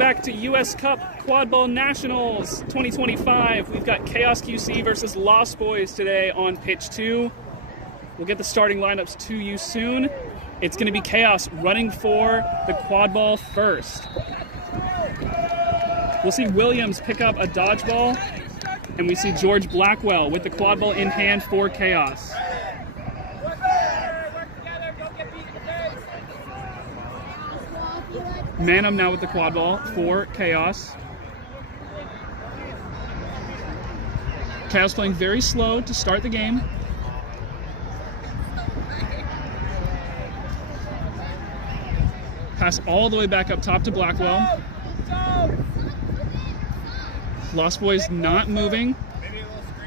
back to U.S. Cup Quadball Nationals 2025. We've got Chaos QC versus Lost Boys today on pitch 2. We'll get the starting lineups to you soon. It's going to be Chaos running for the Quadball first. We'll see Williams pick up a dodgeball, and we see George Blackwell with the Quadball in hand for Chaos. Manum now with the Quadball for Chaos. Chaos playing very slow to start the game. Pass all the way back up top to Blackwell. Lost Boys not moving.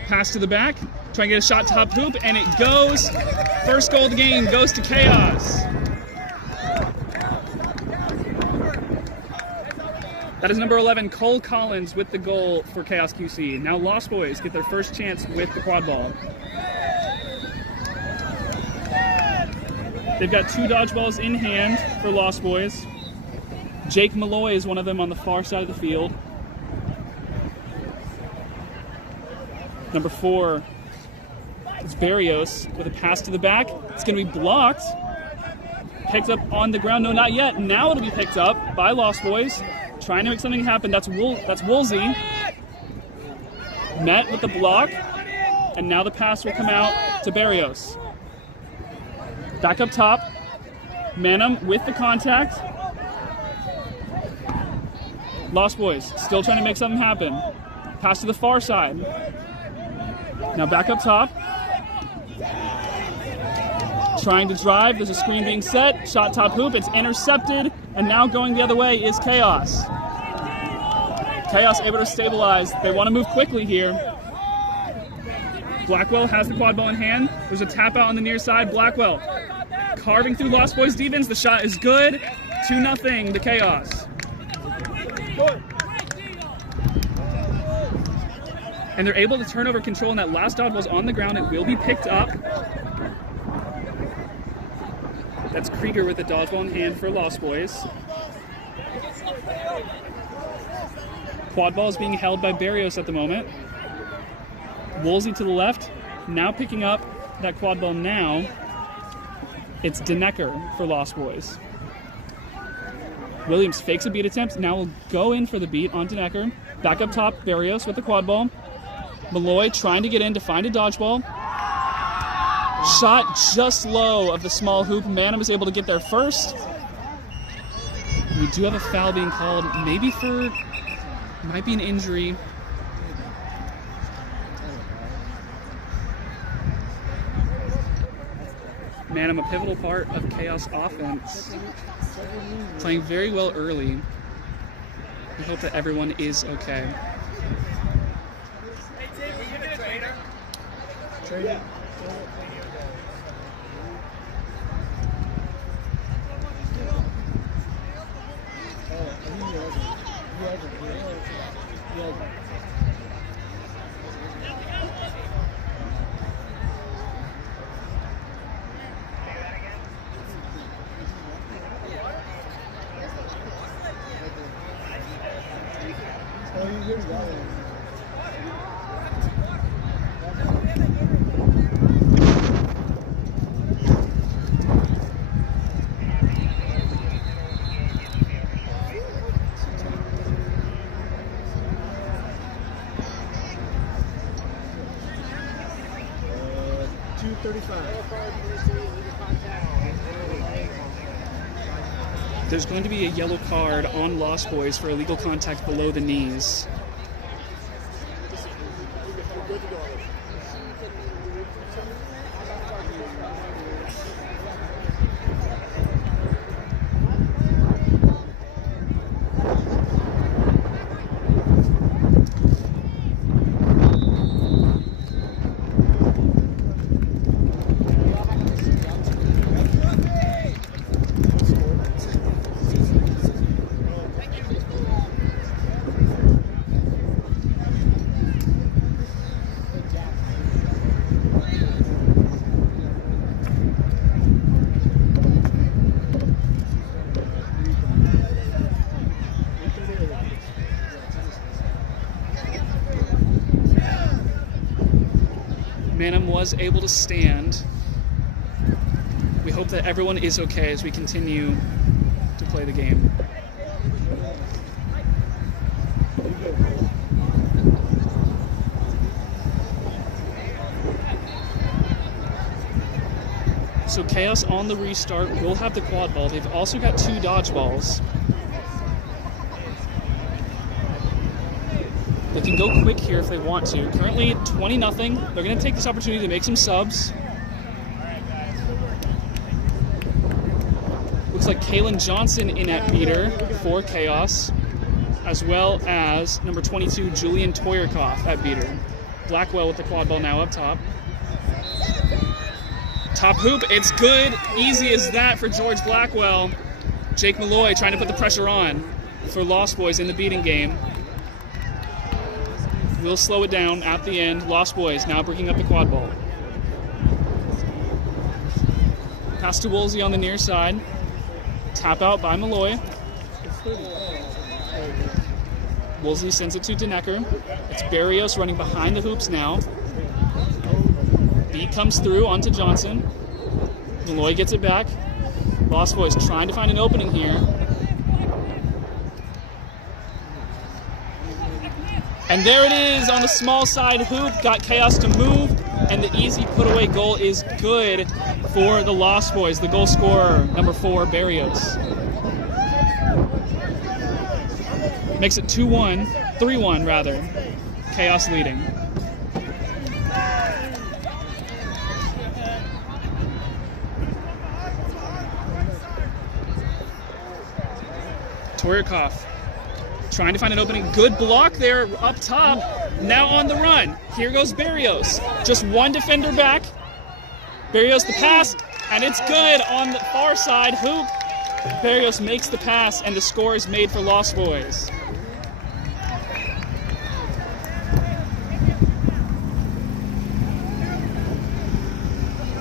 Pass to the back. Try and get a shot top hoop, and it goes. First goal of the game goes to Chaos. That is number 11, Cole Collins, with the goal for Chaos QC. Now Lost Boys get their first chance with the Quadball. They've got 2 dodgeballs in hand for Lost Boys. Jake Malloy is one of them on the far side of the field. Number 4 is Barrios with a pass to the back. It's going to be blocked. Picked up on the ground. No, not yet. Now it'll be picked up by Lost Boys. Trying to make something happen. That's Woolsey. Met with the block. And now the pass will come out to Barrios. Back up top. Manum with the contact. Lost Boys still trying to make something happen. Pass to the far side. Now back up top. Trying to drive. There's a screen being set. Shot top hoop. It's intercepted. And now going the other way is Chaos. Chaos able to stabilize. They want to move quickly here. Blackwell has the Quadball in hand. There's a tap out on the near side. Blackwell carving through Lost Boys defense. The shot is good. 2-0 to Chaos. And they're able to turn over control, and that last dodgeball's on the ground. It will be picked up. That's Krieger with the dodgeball in hand for Lost Boys. Quadball is being held by Barrios at the moment. Woolsey to the left, now picking up that Quadball now. It's Denecker for Lost Boys. Williams fakes a beat attempt, now will go in for the beat on Denecker. Back up top, Barrios with the Quadball. Malloy trying to get in to find a dodgeball. Shot just low of the small hoop. Manum is able to get there first. We do have a foul being called, maybe for, might be an injury. Manum, a pivotal part of Chaos offense. Playing very well early. We hope that everyone is okay. Trainer. There's going to be a yellow card on Lost Boys for illegal contact below the knees. Manham was able to stand. We hope that everyone is okay as we continue to play the game. So Chaos on the restart will have the quad ball. They've also got 2 dodgeballs. They can go quick here if they want to. Currently 20-0. They're going to take this opportunity to make some subs. Looks like Kalen Johnson in at beater for Chaos, as well as number 22, Julian Toyerkoff at beater. Blackwell with the quad ball now up top. Top hoop, it's good. Easy as that for George Blackwell. Jake Malloy trying to put the pressure on for Lost Boys in the beating game. We'll slow it down at the end. Lost Boys now bringing up the quad ball. Pass to Woolsey on the near side. Tap out by Malloy. Woolsey sends it to Denecker. It's Barrios running behind the hoops now. Beat comes through onto Johnson. Malloy gets it back. Lost Boys trying to find an opening here. And there it is on the small side hoop. Got Chaos to move. And the easy put away goal is good for the Lost Boys. The goal scorer, number 4, Barrios. Makes it 2-1, 3-1 rather. Chaos leading. Toyerkoff trying to find an opening. Good block there up top. Now on the run. Here goes Barrios. Just one defender back. Barrios the pass, and it's good on the far side hoop. Barrios makes the pass, and the score is made for Lost Boys.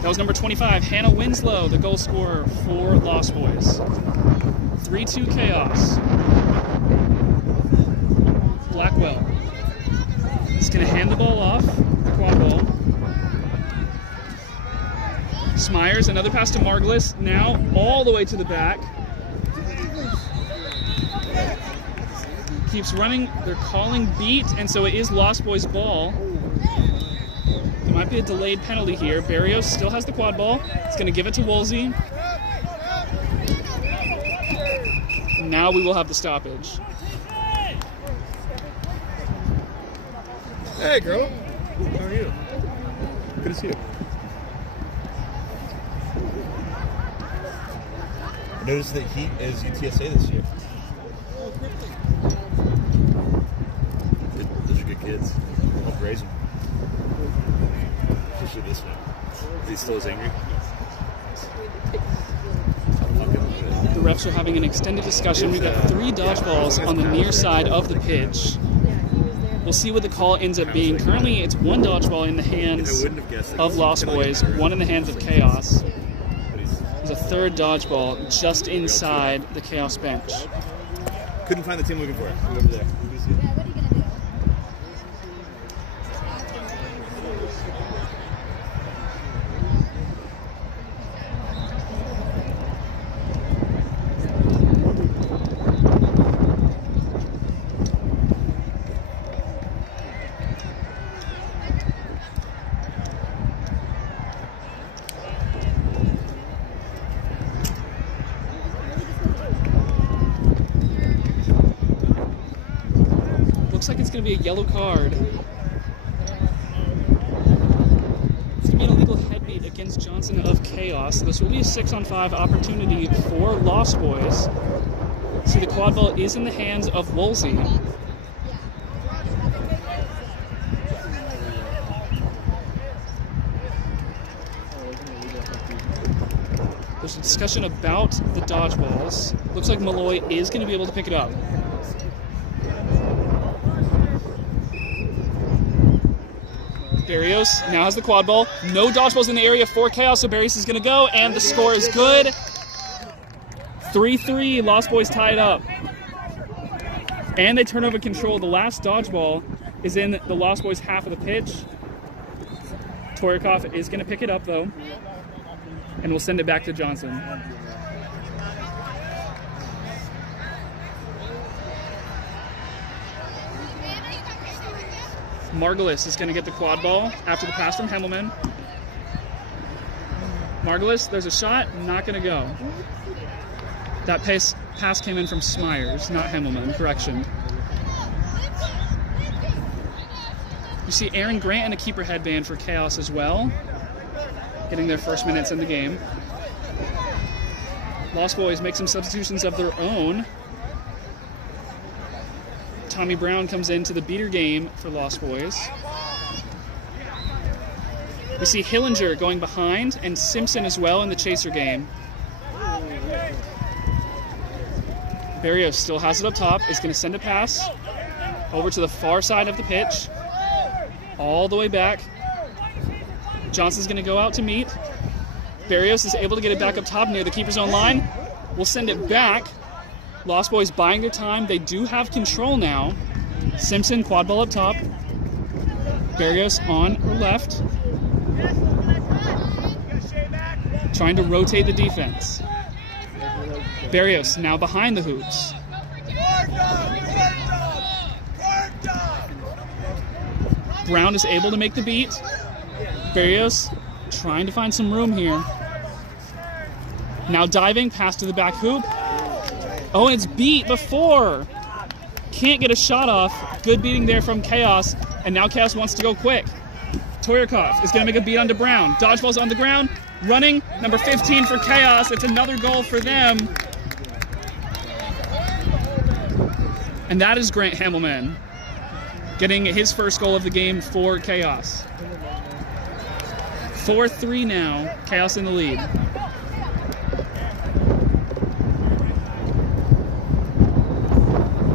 That was number 25, Hannah Winslow, the goal scorer for Lost Boys. 3-2 Chaos. Blackwell is going to hand the ball off, the quad ball. Smyers, another pass to Margulis, now all the way to the back. Keeps running, they're calling beat, and so it is Lost Boys' ball. There might be a delayed penalty here. Barrios still has the quad ball. It's going to give it to Woolsey. Now we will have the stoppage. Hey, girl. How are you? Good to see you. I noticed that Heat is UTSA this year. Those are good kids. Help raise them. Especially this one. Is he still as angry? The refs are having an extended discussion. We've got 3 dodgeballs on the near side of the pitch. We'll see what the call ends up being. Currently, it's 1 dodgeball in the hands of Lost Boys, 1 in the hands of Chaos. There's a 3rd dodgeball just inside the Chaos bench. Couldn't find the team looking for it. Over there. Looks like it's going to be a yellow card. It's going to be an illegal headbeat against Johnson of Chaos. This will be a 6-on-5 opportunity for Lost Boys. See, the quad ball is in the hands of Woolsey. There's a discussion about the dodgeballs. Looks like Malloy is going to be able to pick it up. Barrios now has the quad ball. No dodgeballs in the area for Chaos, so Barrios is going to go, and the score is good. 3-3, Lost Boys tie it up. And they turn over control. The last dodgeball is in the Lost Boys half of the pitch. Toryakov is going to pick it up, though, and we'll send it back to Johnson. Margulis is going to get the quad ball after the pass from Hemmelman. Margulis, there's a shot, not going to go. That pass came in from Smyers, not Hemmelman, correction. You see Aaron Grant in a keeper headband for Chaos as well, getting their first minutes in the game. Lost Boys make some substitutions of their own. Tommy Brown comes into the beater game for Lost Boys. We see Hillinger going behind and Simpson as well in the chaser game. Barrios still has it up top, is going to send a pass over to the far side of the pitch, all the way back. Johnson's going to go out to meet. Barrios is able to get it back up top near the keeper's own line. We'll send it back. Lost Boys buying their time. They do have control now. Simpson, quad ball up top. Barrios on her left. Trying to rotate the defense. Barrios now behind the hoops. Brown is able to make the beat. Barrios trying to find some room here. Now diving, pass to the back hoop. Oh, and it's beat before. Can't get a shot off. Good beating there from Chaos, and now Chaos wants to go quick. Toryakov is going to make a beat onto Brown. Dodgeball's on the ground. Running, number 15 for Chaos. It's another goal for them. And that is Grant Hammelman getting his first goal of the game for Chaos. 4-3 now. Chaos in the lead.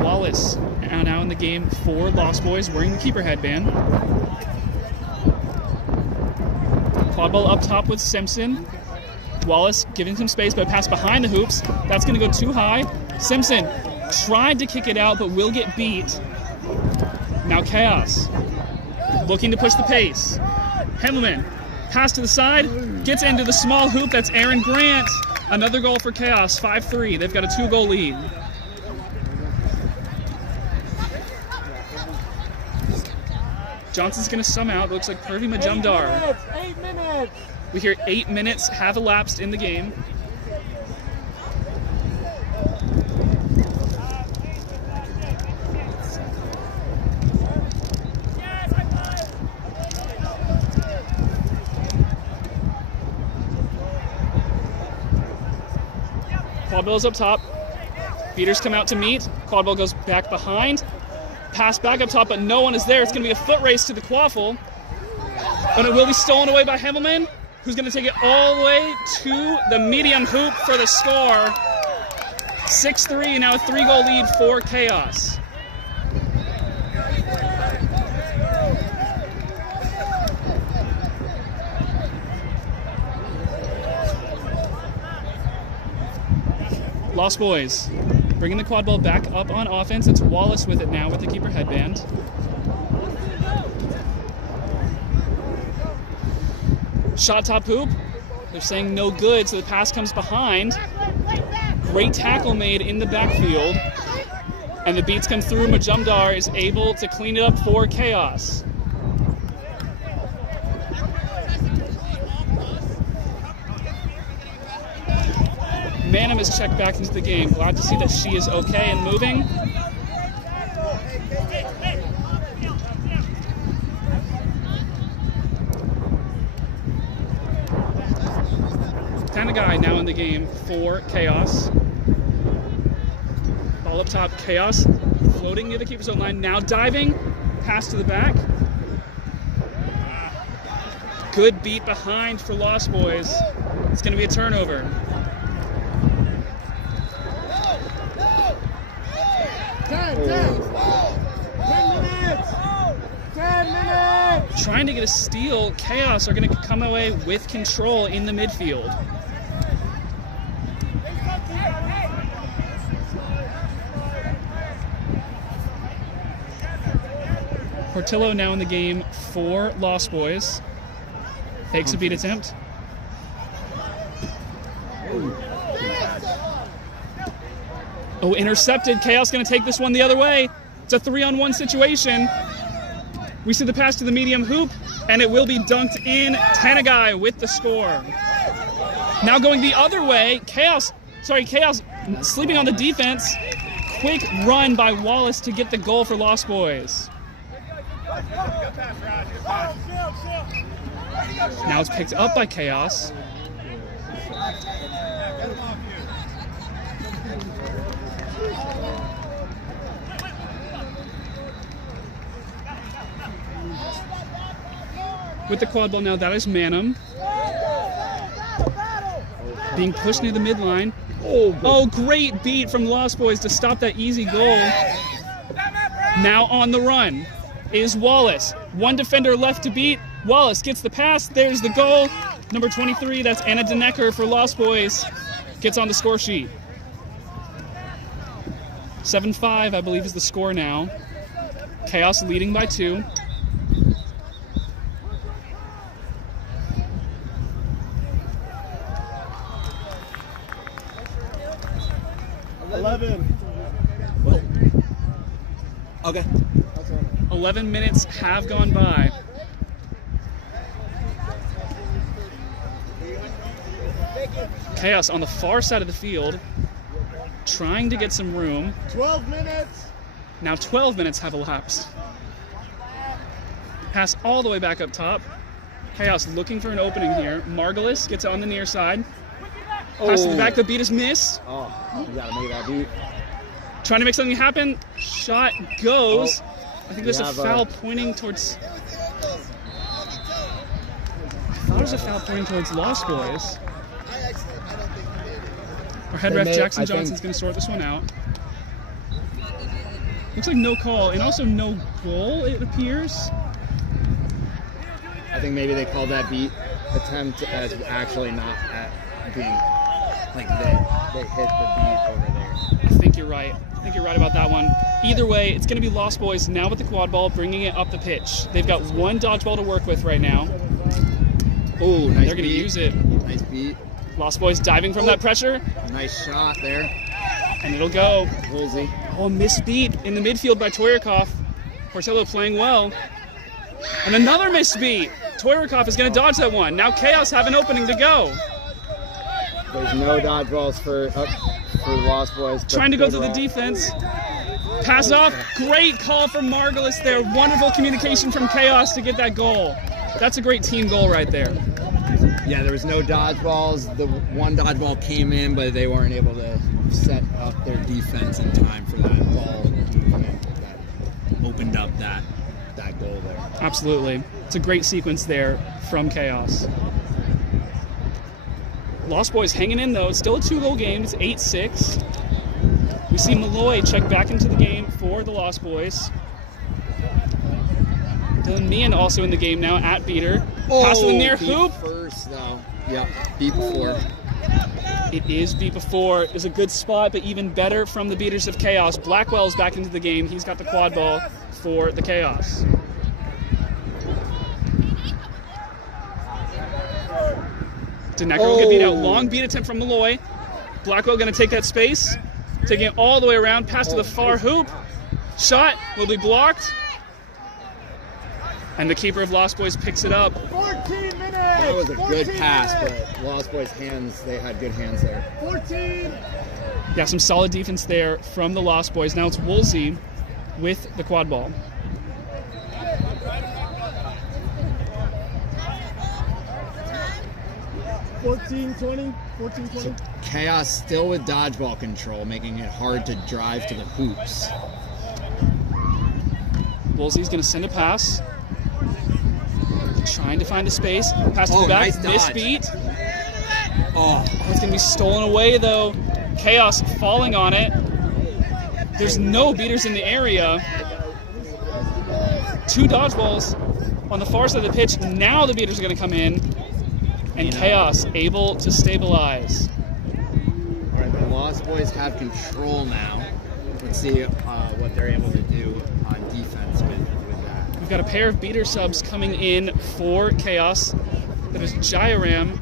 Wallace now in the game for Lost Boys, wearing the keeper headband. Quad ball up top with Simpson. Wallace giving some space, but a pass behind the hoops. That's going to go too high. Simpson tried to kick it out, but will get beat. Now Chaos looking to push the pace. Hemmelman, pass to the side, gets into the small hoop. That's Aaron Grant. Another goal for Chaos, 5-3. They've got a 2-goal lead. Johnson's going to sum out. Looks like Pervy Majumdar. 8 minutes. We hear 8 minutes have elapsed in the game. Quadball's up top. Beaters come out to meet. Quadball goes back behind. Pass back up top, but no one is there. It's going to be a foot race to the quaffle. But it will be stolen away by Hemmelman, who's going to take it all the way to the medium hoop for the score. 6-3, now a 3-goal lead for Chaos. Lost Boys bringing the quad ball back up on offense. It's Wallace with it now with the keeper headband. Shot top hoop. They're saying no good, so the pass comes behind. Great tackle made in the backfield. And the beats come through. Majumdar is able to clean it up for Chaos. Manham is checked back into the game. Glad to see that she is okay and moving. Tanagai now in the game for Chaos. Ball up top, Chaos floating near the keeper's own line. Now diving, pass to the back. Good beat behind for Lost Boys. It's going to be a turnover. 10 minutes. Trying to get a steal. Chaos are going to come away with control in the midfield. Portillo now in the game for Lost Boys. Fakes a beat attempt. Oh, intercepted. Chaos going to take this one the other way. It's a 3-on-1 situation. We see the pass to the medium hoop, and it will be dunked in. Tanagai with the score. Now going the other way, Chaos sleeping on the defense. Quick run by Wallace to get the goal for Lost Boys. Now it's picked up by Chaos. With the quad ball now, that is Manum. Being pushed near the midline. Oh, great beat from Lost Boys to stop that easy goal. Now on the run is Wallace. One defender left to beat. Wallace gets the pass. There's the goal. Number 23, that's Anna Denecker for Lost Boys. Gets on the score sheet. 7-5, I believe, is the score now. Chaos leading by 2. Well, okay. 11 minutes have gone by. Chaos on the far side of the field, trying to get some room. 12 minutes. Now 12 minutes have elapsed. Pass all the way back up top. Chaos looking for an opening here. Margulis gets it on the near side. Pass to the back, the beat is missed. Oh, you gotta make that beat. Trying to make something happen. Shot goes. I think there's a have foul pointing towards... I thought it was a foul pointing towards Lost Boys. Our head ref Jackson Johnson's going to sort this one out. Looks like no call, and also no goal, it appears. I think maybe they called that beat attempt as actually not at being like they hit the beat over there. I think you're right. I think you're right about that one. Either way, it's going to be Lost Boys now with the quad ball, bringing it up the pitch. They've got one dodgeball to work with right now. Oh, nice. They're going to use it. Nice beat. Lost Boys diving from that pressure. Nice shot there. And it'll go. Woolsey. Oh, missed beat in the midfield by Toyarkov. Portello playing well. And another missed beat. Toyarkov is going to dodge that one. Now Chaos have an opening to go. There's no dodgeballs for Lost Boys. Trying to go to the defense. Pass off. Great call from Margulis there. Wonderful communication from Chaos to get that goal. That's a great team goal right there. Yeah, there was no dodgeballs. The one dodgeball came in, but they weren't able to set up their defense in time for that ball that opened up that goal there. Absolutely. It's a great sequence there from Chaos. Lost Boys hanging in, though. It's still a 2-goal game. It's 8-6. We see Malloy check back into the game for the Lost Boys. Dylan Meehan also in the game now at beater. Pass to the near hoop. First, though. Yep, beat before. It is beat before. It was a good spot, but even better from the beaters of Chaos. Blackwell's back into the game. He's got the quad ball for the Chaos. Denecker will get beat out. Long beat attempt from Malloy. Blackwell going to take that space. Taking it all the way around. Pass to the far hoop. Shot will be blocked. And the keeper of Lost Boys picks it up. 14 minutes. That was a good pass, minutes. but Lost Boys' hands, they had good hands there. 14. Yeah, some solid defense there from the Lost Boys. Now it's Woolsey with the quad ball. Fourteen, 20. Chaos still with dodgeball control, making it hard to drive to the hoops. Woolsey's going to send a pass. Trying to find a space. Pass to the back. Nice Misbeat. Oh, It's going to be stolen away, though. Chaos falling on it. There's no beaters in the area. 2 dodgeballs on the far side of the pitch. Now the beaters are going to come in. And Chaos able to stabilize. all right, the Lost Boys have control now. Let's see what they're able to do on defense with that. We've got a pair of beater subs coming in for Chaos. That is Jairam.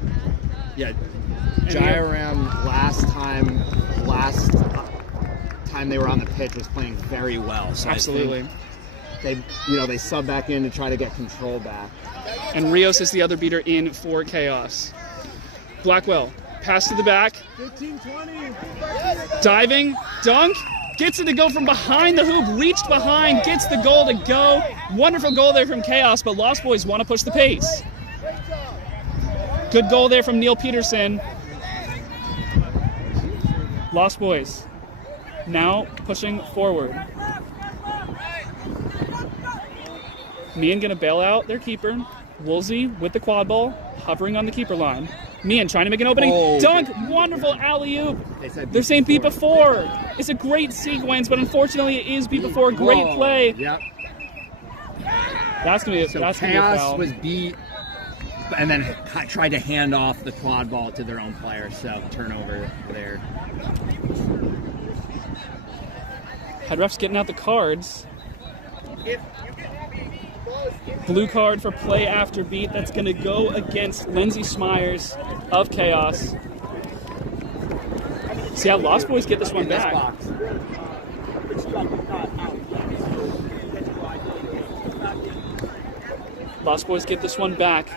Yeah, Jairam last time they were on the pitch was playing very well. So Absolutely. They sub back in to try to get control back. And Rios is the other beater in for Chaos. Blackwell, pass to the back. 15-20. Diving, dunk, gets it to go from behind the hoop, reached behind, gets the goal to go. Wonderful goal there from Chaos, but Lost Boys want to push the pace. Good goal there from Neil Peterson. Lost Boys now pushing forward. Meehan gonna bail out their keeper. Woolsey with the quad ball, hovering on the keeper line. Meehan trying to make an opening. Dunk! Wonderful alley-oop. They're saying beat before. It's a great sequence, but unfortunately it is beat before. Great play. Yep. That's gonna be a foul. Chaos was beat, and then tried to hand off the quad ball to their own player. So turnover there. Head ref's getting out the cards. Blue card for play after beat. That's going to go against Lindsey Smyers of Chaos. See how Lost Boys get this one back. Lost Boys get this one back.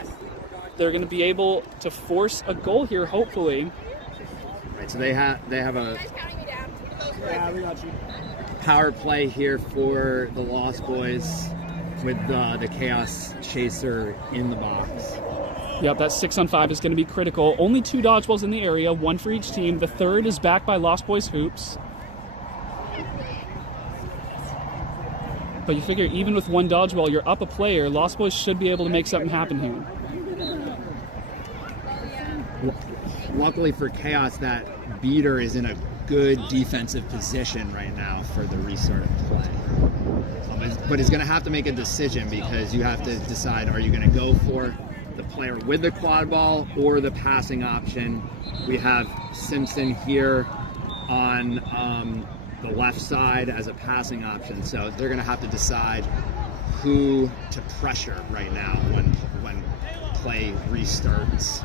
They're going to be able to force a goal here, hopefully. Right, so they have a power play here for the Lost Boys with the Chaos Chaser in the box. Yep, that 6-on-5 is going to be critical. Only 2 dodgeballs in the area, 1 for each team. The third is backed by Lost Boys Hoops. But you figure even with 1 dodgeball, you're up a player. Lost Boys should be able to make something happen here. Luckily for Chaos, that beater is in a good defensive position right now for the restart of play. But he's going to have to make a decision because you have to decide, are you going to go for the player with the quad ball or the passing option? We have Simpson here on the left side as a passing option. So they're going to have to decide who to pressure right now when play restarts.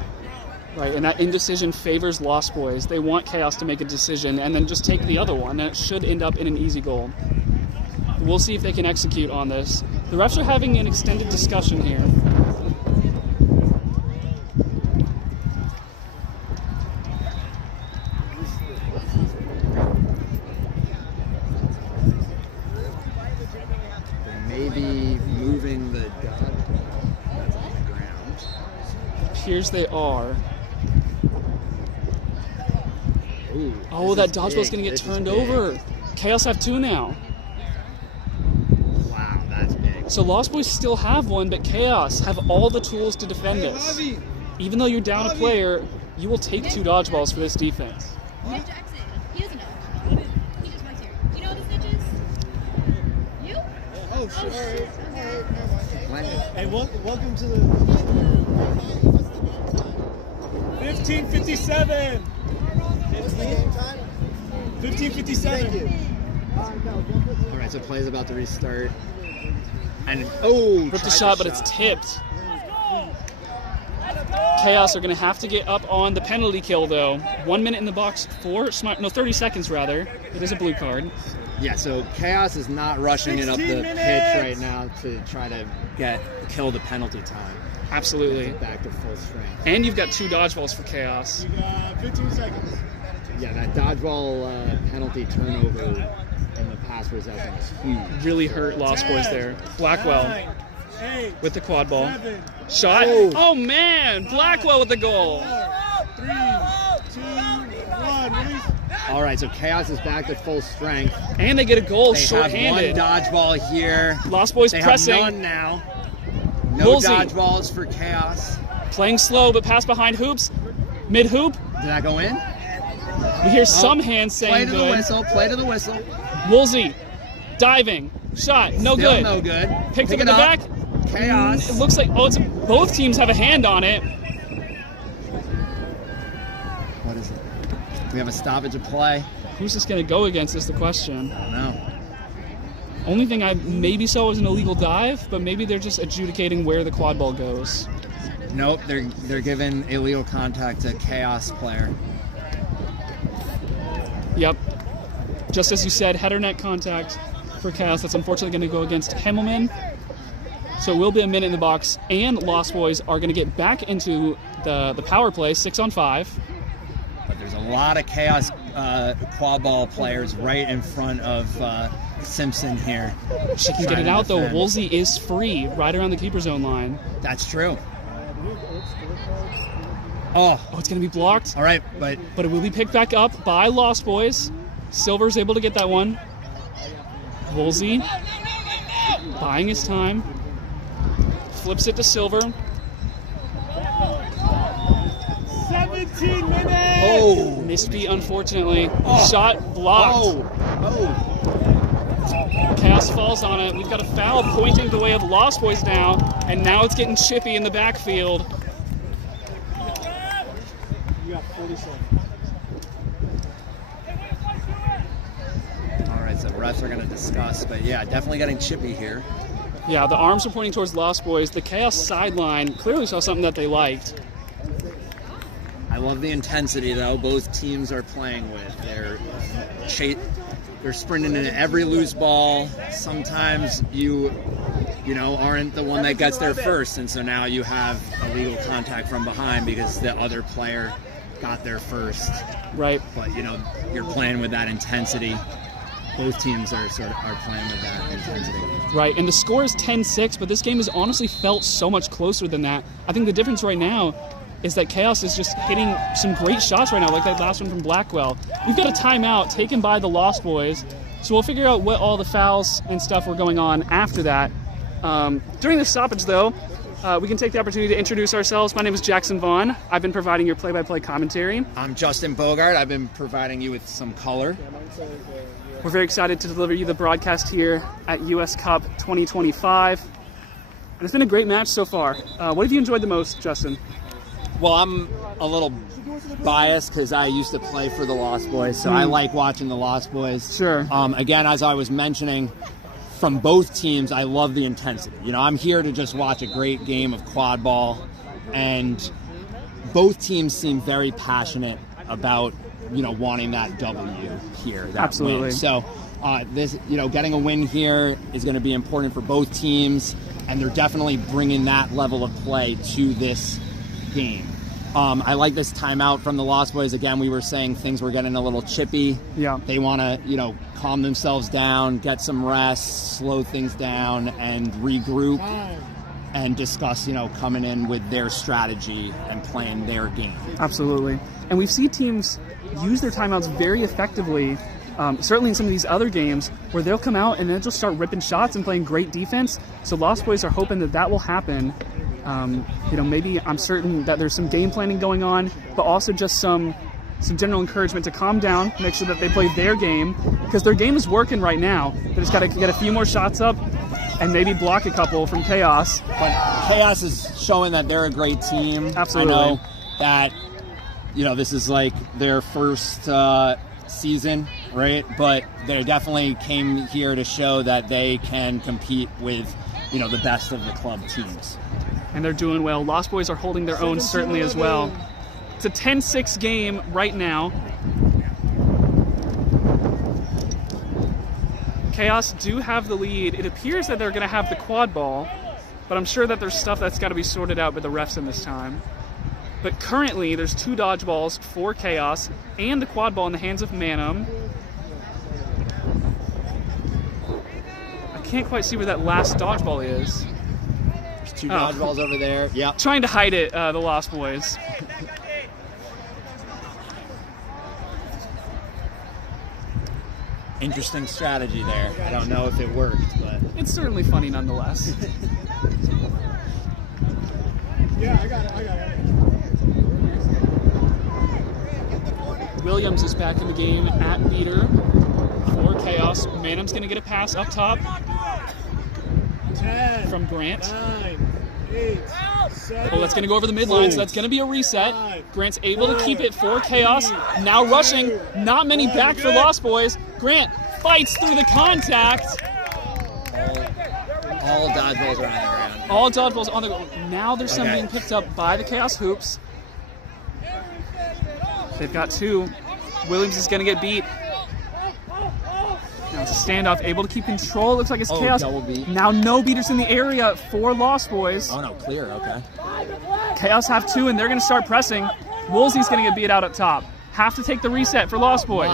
Right, and that indecision favors Lost Boys. They want Chaos to make a decision and then just take the other one, and it should end up in an easy goal. We'll see if they can execute on this. The refs are having an extended discussion here. They may be moving the dodgeball that's on the ground. Appears they are. Ooh, Oh, that dodgeball's going to get turned over. Chaos have 2 now. Wow, that's big. So Lost Boys still have 1, but Chaos have all the tools to defend this. Even though you're down a player, you will take 2 dodgeballs for this defense. He doesn't know. He just works here. You know what the snitch is? You? Oh, sorry. Hey, welcome to the 15:57. 15:57. All right, so play's about to restart. And Ripped a shot, but it's tipped. Chaos are going to have to get up on the penalty kill, though. 1 minute in the box for 30 seconds rather. It is a blue card. Yeah, so Chaos is not rushing it up the 16 pitch minutes. right now to try to kill the penalty time. Absolutely. Get back to full strength. And you've got 2 dodgeballs for Chaos. You got 15 seconds. Yeah, that dodgeball penalty turnover in the pass possession is huge. Really hurt Lost Boys there. Blackwell 9, 8, with the quad ball. 7, Shot. Oh man! Blackwell with the goal. 4, 3, 2, 1. Release. All right, so Chaos is back to full strength. And they get a goal They have shorthanded. one dodgeball here. Lost Boys They pressing. have none now. No Woolsey. dodgeballs for Chaos. Playing slow, but pass behind hoops. Mid hoop. Did that go in? We hear some hands Play saying to the good. whistle. Play to the whistle. Woolsey diving. Shot. No Still good. no good. Picked Pick up in it the back. Chaos. It looks like both teams have a hand on it. What is it? We have a stoppage of play. Who's this going to go against is the question. I don't know. Only thing I maybe saw was an illegal dive, but maybe they're just adjudicating where the quad ball goes. Nope, they're giving illegal contact to Chaos player. Yep. Just as you said, header net contact for Chaos. That's unfortunately going to go against Himmelman. So it will be a minute in the box, and Lost Boys are going to get back into the power play, 6-on-5. But there's a lot of Chaos Quadball players right in front of Simpson here. She can get it out, though. Woolsey is free right around the keeper zone line. That's true. Oh, it's going to be blocked. All right, but it will be picked back up by Lost Boys. Silver's able to get that one. Woolsey buying his time. Flips it to Silver. 17 minutes! Oh! Misty, unfortunately. Shot blocked. Oh! Chaos falls on it. We've got a foul pointing the way of Lost Boys now, and now it's getting chippy in the backfield. You got 40 seconds. All right, so refs are going to discuss, but yeah, definitely getting chippy here. Yeah, the arms are pointing towards Lost Boys. The Chaos sideline clearly saw something that they liked. I love the intensity, though, both teams are playing with. They're sprinting into every loose ball. Sometimes you aren't the one that gets there first, and so now you have illegal contact from behind because the other player got there first. Right. But you're playing with that intensity. Both teams are playing with that intensity. Right, and the score is 10-6, but this game has honestly felt so much closer than that. I think the difference right now is that Chaos is just hitting some great shots right now, like that last one from Blackwell. We've got a timeout taken by the Lost Boys, so we'll figure out what all the fouls and stuff were going on after that. During the stoppage, though, we can take the opportunity to introduce ourselves. My name is Jackson Vaughn. I've been providing your play-by-play commentary. I'm Justin Bogart. I've been providing you with some color. We're very excited to deliver you the broadcast here at US Cup 2025. And it's been a great match so far. What have you enjoyed the most, Justin? Well, I'm a little biased because I used to play for the Lost Boys, so I like watching the Lost Boys. Sure. Again, as I was mentioning, from both teams, I love the intensity. I'm here to just watch a great game of quadball, and both teams seem very passionate about wanting that W here. That Absolutely. Win. So this, getting a win here is going to be important for both teams, and they're definitely bringing that level of play to this game. I like this timeout from the Lost Boys. Again, we were saying things were getting a little chippy. Yeah. They want to, calm themselves down, get some rest, slow things down, and regroup and discuss, coming in with their strategy and playing their game. Absolutely. And we've seen teams use their timeouts very effectively, certainly in some of these other games, where they'll come out and then just start ripping shots and playing great defense. So Lost Boys are hoping that will happen. Maybe I'm certain that there's some game planning going on, but also just some general encouragement to calm down, make sure that they play their game, because their game is working right now. They just got to get a few more shots up and maybe block a couple from Chaos. But Chaos is showing that they're a great team. Absolutely. I know that, this is like their first season, right? But they definitely came here to show that they can compete with, the best of the club teams. And they're doing well. Lost Boys are holding their own certainly as well. It's a 10-6 game right now. Chaos do have the lead. It appears that they're going to have the quad ball, but I'm sure that there's stuff that's got to be sorted out by the refs in this time. But currently, there's 2 dodgeballs for Chaos and the quad ball in the hands of Manum. I can't quite see where that last dodgeball is. There's 2 dodgeballs over there. Yep. Trying to hide it, the Lost Boys. Interesting strategy there. I don't know if it worked, but It's certainly funny nonetheless. Yeah, I got it. Williams is back in the game at beater for Chaos. Manum's going to get a pass up top 10 from Grant. 9 8 7 Oh, that's going to go over the midline, so that's going to be a reset. Grant's able to keep it for Chaos. Now rushing. Not many back for Lost Boys. Grant fights through the contact. all dodgeballs are on the ground. All dodgeballs on the go. Now there's some Okay. being picked up by the Chaos Hoops. They've got 2. Williams is going to get beat. Now it's a standoff, able to keep control. Looks like it's Chaos. Double beat. Now no beaters in the area for Lost Boys. Oh no, clear. Okay. Chaos have 2, and they're going to start pressing. Woolsey's going to get beat out up top. Have to take the reset for Lost Boys.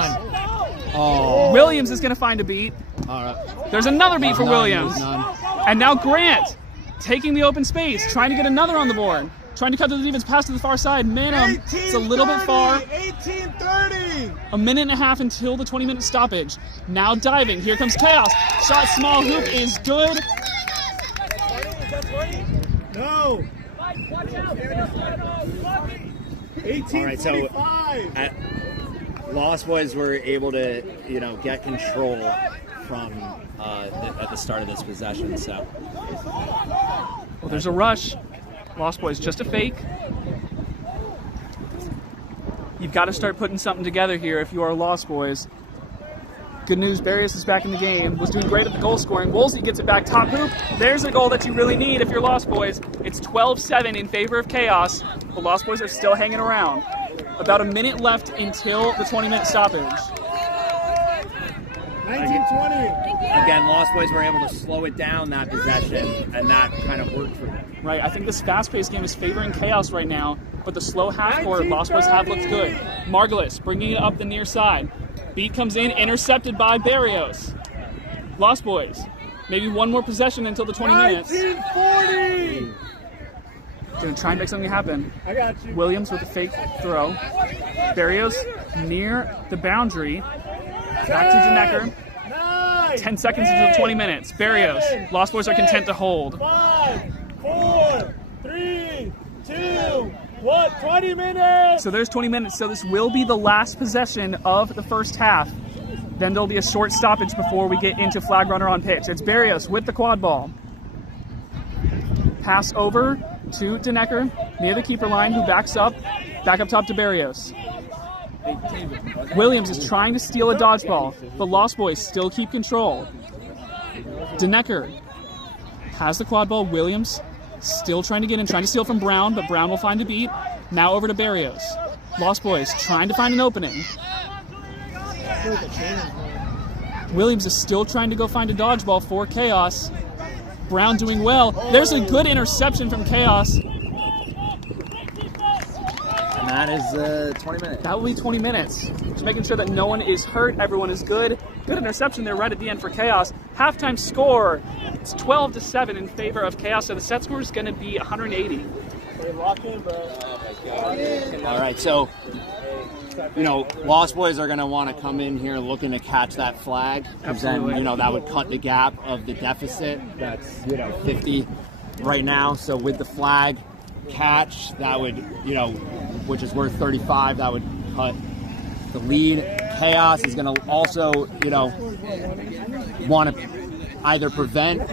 Oh. Williams is going to find a beat. All right. There's another beat for None, Williams. there's none. And now Grant taking the open space, trying to get another on the board. Trying to cut to the defense, pass to the far side. Manum, it's a little bit far. 18:30. A minute and a half until the 20-minute stoppage. Now diving. Here comes Chaos. Shot small hoop is good. No. 18:45. All right, so Lost Boys were able to, get control from at the start of this possession. So Well, there's a rush. Lost Boys just a fake. You've got to start putting something together here if you are Lost Boys. Good news, Barrios is back in the game. Was doing great at the goal scoring. Woolsey gets it back, top hoop. There's a goal that you really need if you're Lost Boys. It's 12-7 in favor of Chaos. The Lost Boys are still hanging around. About a minute left until the 20-minute stoppage. 19:20. again, Lost Boys were able to slow it down that possession, and that kind of worked for them. Right, I think this fast-paced game is favoring Chaos right now, but the slow half-court Lost Boys have looked good. Margulis bringing it up the near side. Beat comes in, intercepted by Barrios. Lost Boys, maybe one more possession until the 20 minutes. 19:40. Gonna try and make something happen. I got you. Williams with a fake throw. Barrios near the boundary. Back to Denecker. 9, 10 seconds until 20 minutes. Barrios. Lost Boys are content to hold. 5, 4, 3, 2, 1. 20 minutes. So there's 20 minutes, so this will be the last possession of the first half. Then there'll be a short stoppage before we get into flag runner on pitch. It's Barrios with the quad ball. Pass over to Denecker near the keeper line, who backs up. Back up top to Barrios. Williams is trying to steal a dodgeball, but Lost Boys still keep control. Denecker has the quad ball. Williams still trying to get in, trying to steal from Brown, but Brown will find a beat. Now over to Barrios. Lost Boys trying to find an opening. Williams is still trying to go find a dodgeball for Chaos. Brown doing well. There's a good interception from Chaos. And that is 20 minutes. That will be 20 minutes. Just making sure that no one is hurt, everyone is good. Good interception there right at the end for Chaos. Halftime score, it's 12-7 in favor of Chaos, so the set score is going to be 180. Hey, lock in, bro. All right, so, Lost Boys are going to want to come in here looking to catch that flag. Because then, Absolutely. that would cut the gap of the deficit. That's, 50 right now. So with the flag catch, that would, which is worth 35, that would cut the lead. Chaos is going to also, want to either prevent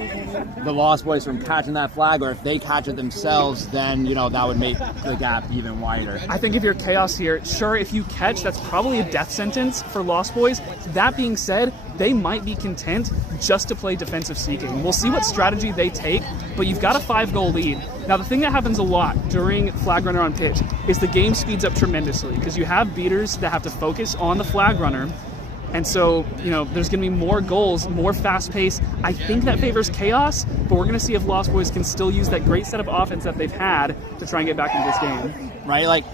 the Lost Boys from catching that flag, or if they catch it themselves, then, that would make the gap even wider. I think if you're Chaos here, sure, if you catch, that's probably a death sentence for Lost Boys. That being said, they might be content just to play defensive seeking. We'll see what strategy they take, but you've got a 5-goal lead. Now, the thing that happens a lot during flag runner on pitch is the game speeds up tremendously because you have beaters that have to focus on the flag runner. And so, there's going to be more goals, more fast pace. I think that favors Chaos, but we're going to see if Lost Boys can still use that great set of offense that they've had to try and get back into this game. Right? Like,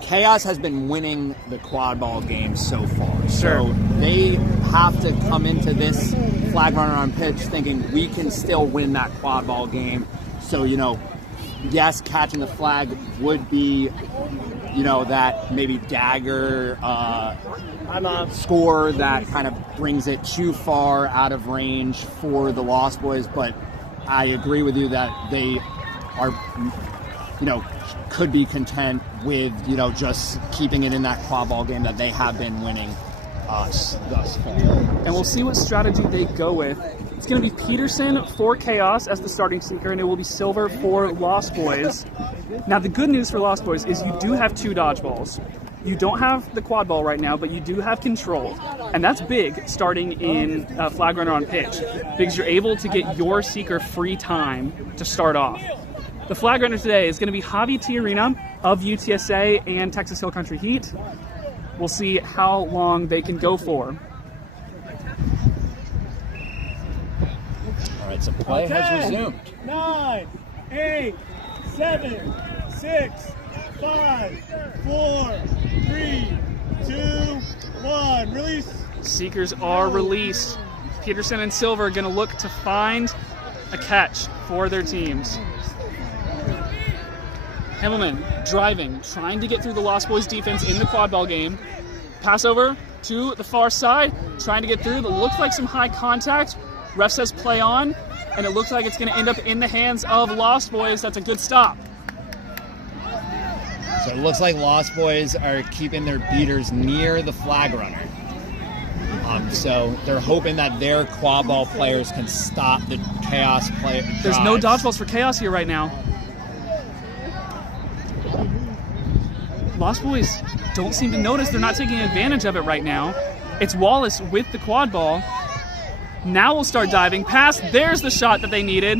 Chaos has been winning the quad ball game so far. Sure. So they have to come into this flag runner on pitch thinking we can still win that quad ball game. So, yes, catching the flag would be, that maybe dagger score that kind of brings it too far out of range for the Lost Boys. But I agree with you that they are, could be content with, just keeping it in that quad ball game that they have been winning thus far. And we'll see what strategy they go with. It's going to be Peterson for Chaos as the starting seeker, and it will be Silver for Lost Boys. Now, the good news for Lost Boys is you do have 2 dodgeballs. You don't have the quad ball right now, but you do have control. And that's big starting in flag runner on pitch, because you're able to get your seeker free time to start off. The flag runner today is going to be Javi Tiarina of UTSA and Texas Hill Country Heat. We'll see how long they can go for. All right, so play has resumed. 9, 8, 7, 6, 5, 4, 3, 2, 1. Release. Seekers are released. Peterson and Silver are going to look to find a catch for their teams. Himmelman driving, trying to get through the Lost Boys defense in the quad ball game. Pass over to the far side, trying to get through. It looks like some high contact. Ref says play on, and it looks like it's going to end up in the hands of Lost Boys. That's a good stop. So it looks like Lost Boys are keeping their beaters near the flag runner. So they're hoping that their quad ball players can stop the Chaos play. There's no dodgeballs for Chaos here right now. Lost Boys don't seem to notice. They're not taking advantage of it right now. It's Wallace with the quad ball. Now we'll start diving. Pass. There's the shot that they needed.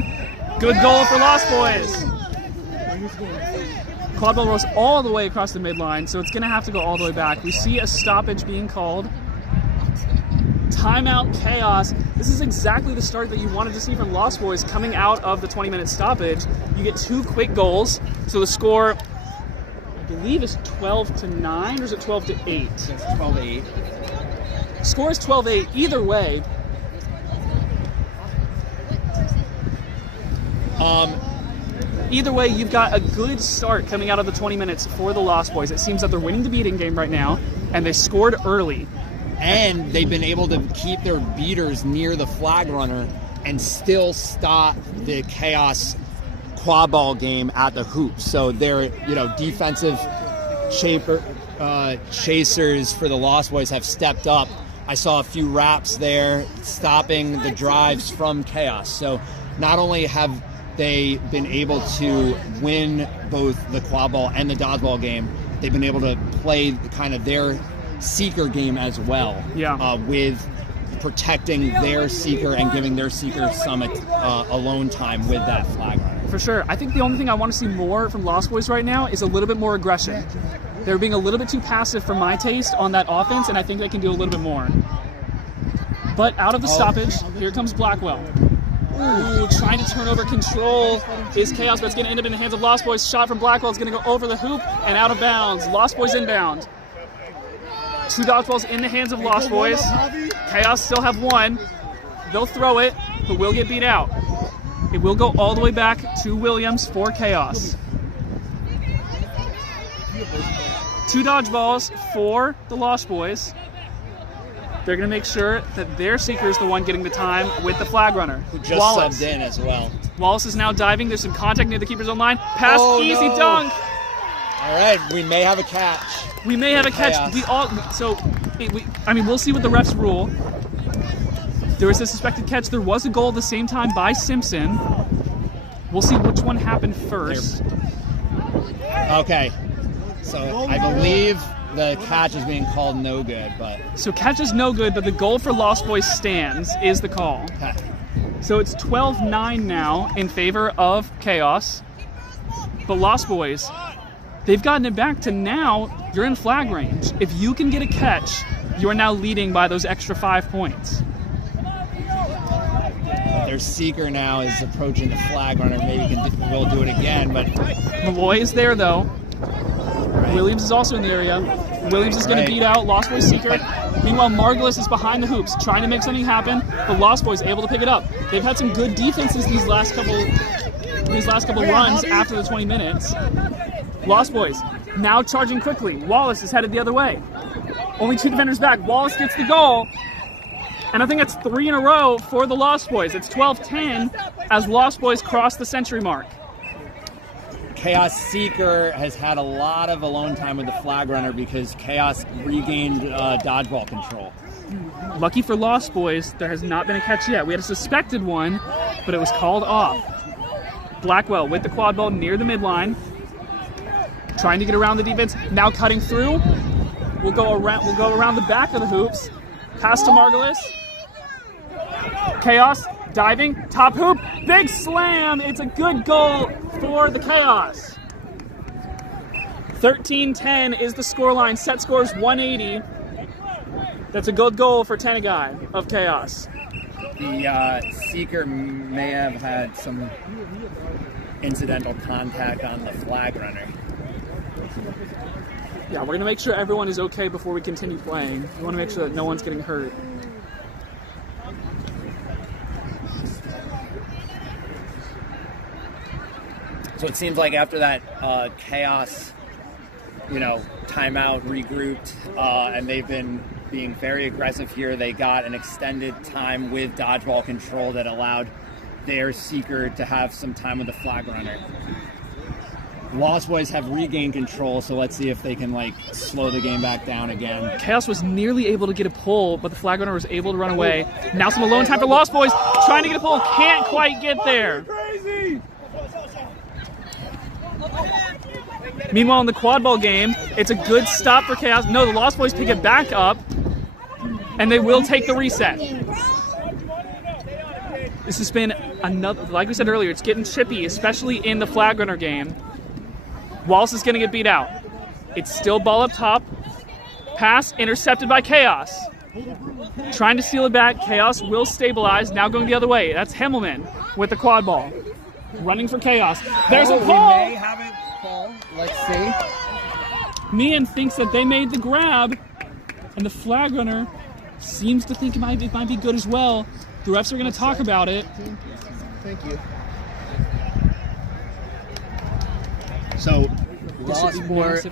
Good goal for Lost Boys. Quad ball rolls all the way across the midline, so it's going to have to go all the way back. We see a stoppage being called. Timeout Chaos. This is exactly the start that you wanted to see from Lost Boys coming out of the 20-minute stoppage. You get 2 quick goals, so the score, I believe, is 12-9, or is it 12-8? It's 12-8. Score is 12-8. Either way. Either way, you've got a good start coming out of the 20 minutes for the Lost Boys. It seems that they're winning the beating game right now, and they scored early. And they've been able to keep their beaters near the flag runner and still stop the Chaos quad ball game at the hoop. So they're, defensive chasers for the Lost Boys have stepped up. I saw a few wraps there stopping the drives from Chaos. So not only have they been able to win both the quad ball and the dodgeball game, they've been able to play kind of their seeker game as well, with protecting their seeker and giving their seeker some alone time with that flag runner. For sure. I think the only thing I want to see more from Lost Boys right now is a little bit more aggression. They're being a little bit too passive for my taste on that offense, and I think they can do a little bit more. But out of the stoppage, here comes Blackwell. Ooh, trying to turn over control is Chaos, but it's going to end up in the hands of Lost Boys. Shot from Blackwell is going to go over the hoop and out of bounds. Lost Boys inbound. 2 dodgeballs in the hands of Lost Boys. Chaos still have 1. They'll throw it, but will get beat out. It will go all the way back to Williams for Chaos. 2 dodgeballs for the Lost Boys. They're going to make sure that their seeker is the one getting the time with the flag runner. Who just Wallace. subbed in as well. Wallace is now diving. There's some contact near the keeper's own line. Pass, easy dunk. All right, we may have a catch. We may have a catch. Chaos. We'll see what the refs rule. There was a suspected catch. There was a goal at the same time by Simpson. We'll see which one happened first. Okay, so I believe the catch is being called no good, but... So catch is no good, but the goal for Lost Boys stands is the call. Okay. So it's 12-9 now in favor of Chaos. But Lost Boys, they've gotten it back to now you're in flag range. If you can get a catch, you are now leading by those extra 5 points. Their seeker now is approaching the flag runner. Maybe we'll do it again, but... Malloy is there, though. Right. Williams is also in the area. Williams is going to beat out Lost Boys' seeker. Meanwhile, Margulis is behind the hoops, trying to make something happen, but Lost Boys able to pick it up. They've had some good defenses these last couple runs after the 20 minutes. Lost Boys now charging quickly. Wallace is headed the other way. Only 2 defenders back. Wallace gets the goal. And I think that's 3 in a row for the Lost Boys. It's 12-10 as Lost Boys cross the century mark. Chaos Seeker has had a lot of alone time with the flag runner because Chaos regained dodgeball control. Lucky for Lost Boys, there has not been a catch yet. We had a suspected one, but it was called off. Blackwell with the quad ball near the midline. trying to get around the defense. Now cutting through. We'll go around the back of the hoops. Pass to Margulis. Chaos diving, top hoop, big slam. It's a good goal for the Chaos. 13-10 is the scoreline. Set score is 180. That's a good goal for Tenegai of Chaos. The seeker may have had some incidental contact on the flag runner. Yeah, we're going to make sure everyone is okay before we continue playing. We want to make sure that no one's getting hurt. So it seems like after that Chaos, timeout, regrouped, and they've been being very aggressive here. They got an extended time with dodgeball control that allowed their seeker to have some time with the flag runner. Lost Boys have regained control, so let's see if they can slow the game back down again. Chaos was nearly able to get a pull, but the flag runner was able to run away. Now some alone time for Lost Boys, trying to get a pull, can't quite get there. Meanwhile, in the Quadball game, it's a good stop for Chaos. No, the Lost Boys pick it back up, and they will take the reset. This has been another, like we said earlier, it's getting chippy, especially in the flag runner game. Wallace is going to get beat out. It's still ball up top. Pass intercepted by Chaos. Trying to steal it back. Chaos will stabilize. Now going the other way. That's Himmelman with the quad ball. Running for Chaos. There's a pull. We may have it pull. Let's see. Meehan thinks that they made the grab, and the flag runner seems to think it might be good as well. The refs are going to talk about it. Thank you. So, Lost Boys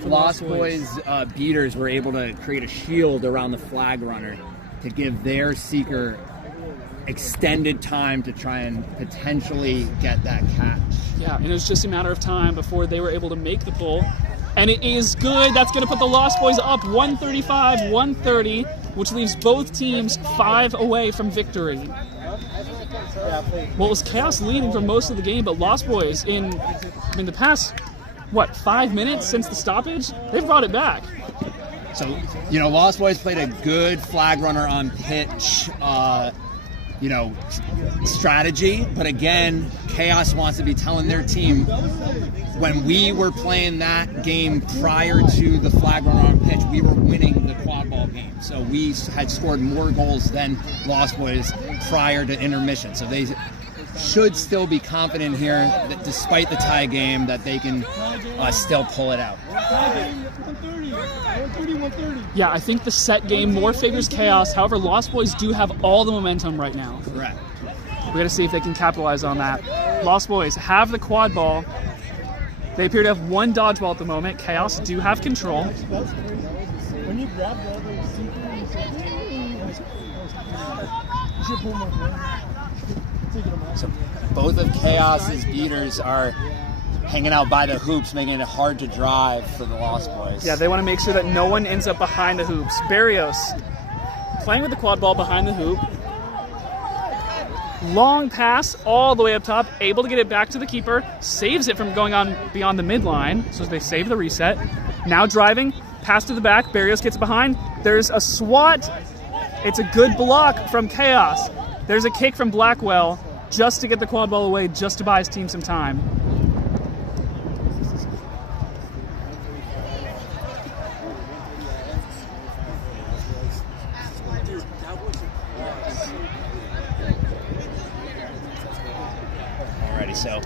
beaters were able to create a shield around the flag runner to give their seeker extended time to try and potentially get that catch. Yeah, and it was just a matter of time before they were able to make the pull. And it is good. That's going to put the Lost Boys up 135-130, which leaves both teams 5 away from victory. Well, it was Chaos leading for most of the game, but Lost Boys in the past, 5 minutes since the stoppage, they've brought it back. So, Lost Boys played a good flag runner on pitch, strategy. But again, Chaos wants to be telling their team, when we were playing that game prior to the flag runner on pitch, we were winning the quad ball game. So we had scored more goals than Lost Boys prior to intermission. So they should still be confident here that despite the tie game that they can still pull it out. Yeah, I think the set game more favors Chaos. However, Lost Boys do have all the momentum right now. Correct. We got to see if they can capitalize on that. Lost Boys have the quad ball. They appear to have one dodgeball at the moment. Chaos do have control. When you grab the other seeker, you should pull more. So both of Chaos's beaters are hanging out by the hoops, making it hard to drive for the Lost Boys. Yeah, they want to make sure that no one ends up behind the hoops. Barrios playing with the quad ball behind the hoop. Long pass all the way up top, able to get it back to the keeper, saves it from going on beyond the midline, so they save the reset. Now driving, pass to the back, Barrios gets behind. There's a swat. It's a good block from Chaos. There's a kick from Blackwell just to get the quad ball away, just to buy his team some time. So,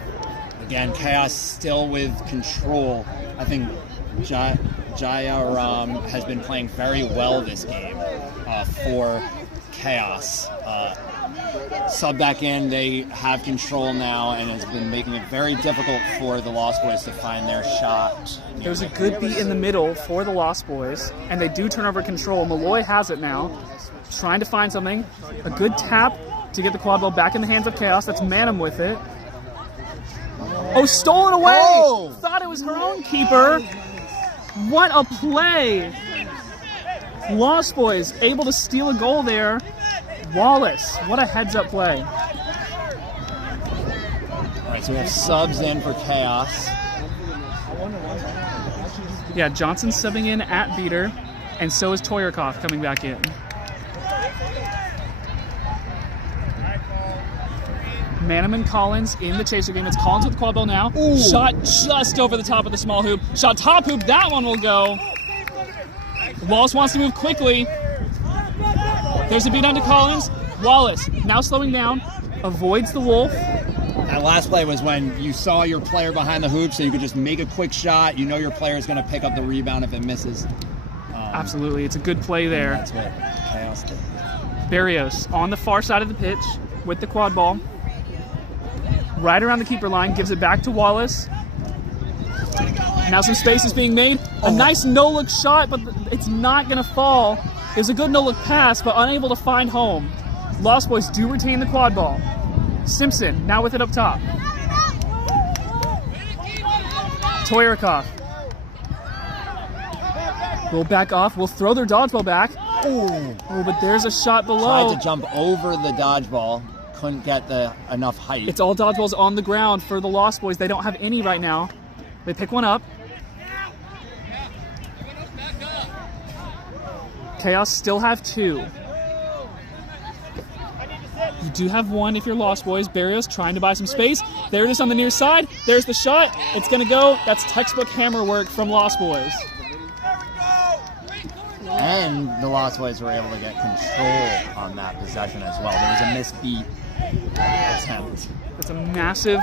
again, Chaos still with control. I think Jayaram has been playing very well this game for Chaos. Sub back in, they have control now, and it's been making it very difficult for the Lost Boys to find their shot. There's a good beat in the middle for the Lost Boys, and they do turn over control. Malloy has it now, trying to find something. A good tap to get the quad ball back in the hands of Chaos. That's Manham with it. Oh, stolen away! Oh! Thought it was her own keeper. What a play! Lost Boys able to steal a goal there. Wallace, what a heads-up play. All right, so we have subs in for Chaos. Yeah, Johnson's subbing in at beater, and so is Toyerkoff coming back in. Manham and Collins in the chaser game. It's Collins with the quad ball now. Ooh. Shot just over the top of the small hoop. Shot top hoop. That one will go. Wallace wants to move quickly. There's a beat onto Collins. Wallace now slowing down. Avoids the Wolf. That last play was when you saw your player behind the hoop, so you could just make a quick shot. You know your player is going to pick up the rebound if it misses. Absolutely. It's a good play there. That's what Chaos did. Barrios on the far side of the pitch with the quad ball. Right around the keeper line, gives it back to Wallace. Now some space is being made. A nice no-look shot, but it's not going to fall. It was a good no-look pass, but unable to find home. Lost Boys do retain the quad ball. Simpson now with it up top. Toyerkoff. We'll back off. We'll throw their dodgeball back. Oh, but there's a shot below. Tried to jump over the dodgeball. Couldn't get enough height. It's all dodgeballs on the ground for the Lost Boys. They don't have any right now. They pick one up. Chaos still have two. You do have one if you're Lost Boys. Barrios trying to buy some space. There it is on the near side. There's the shot. It's going to go. That's textbook hammer work from Lost Boys. And the Lost Boys were able to get control on that possession as well. There was a misbeat attempt. It's a massive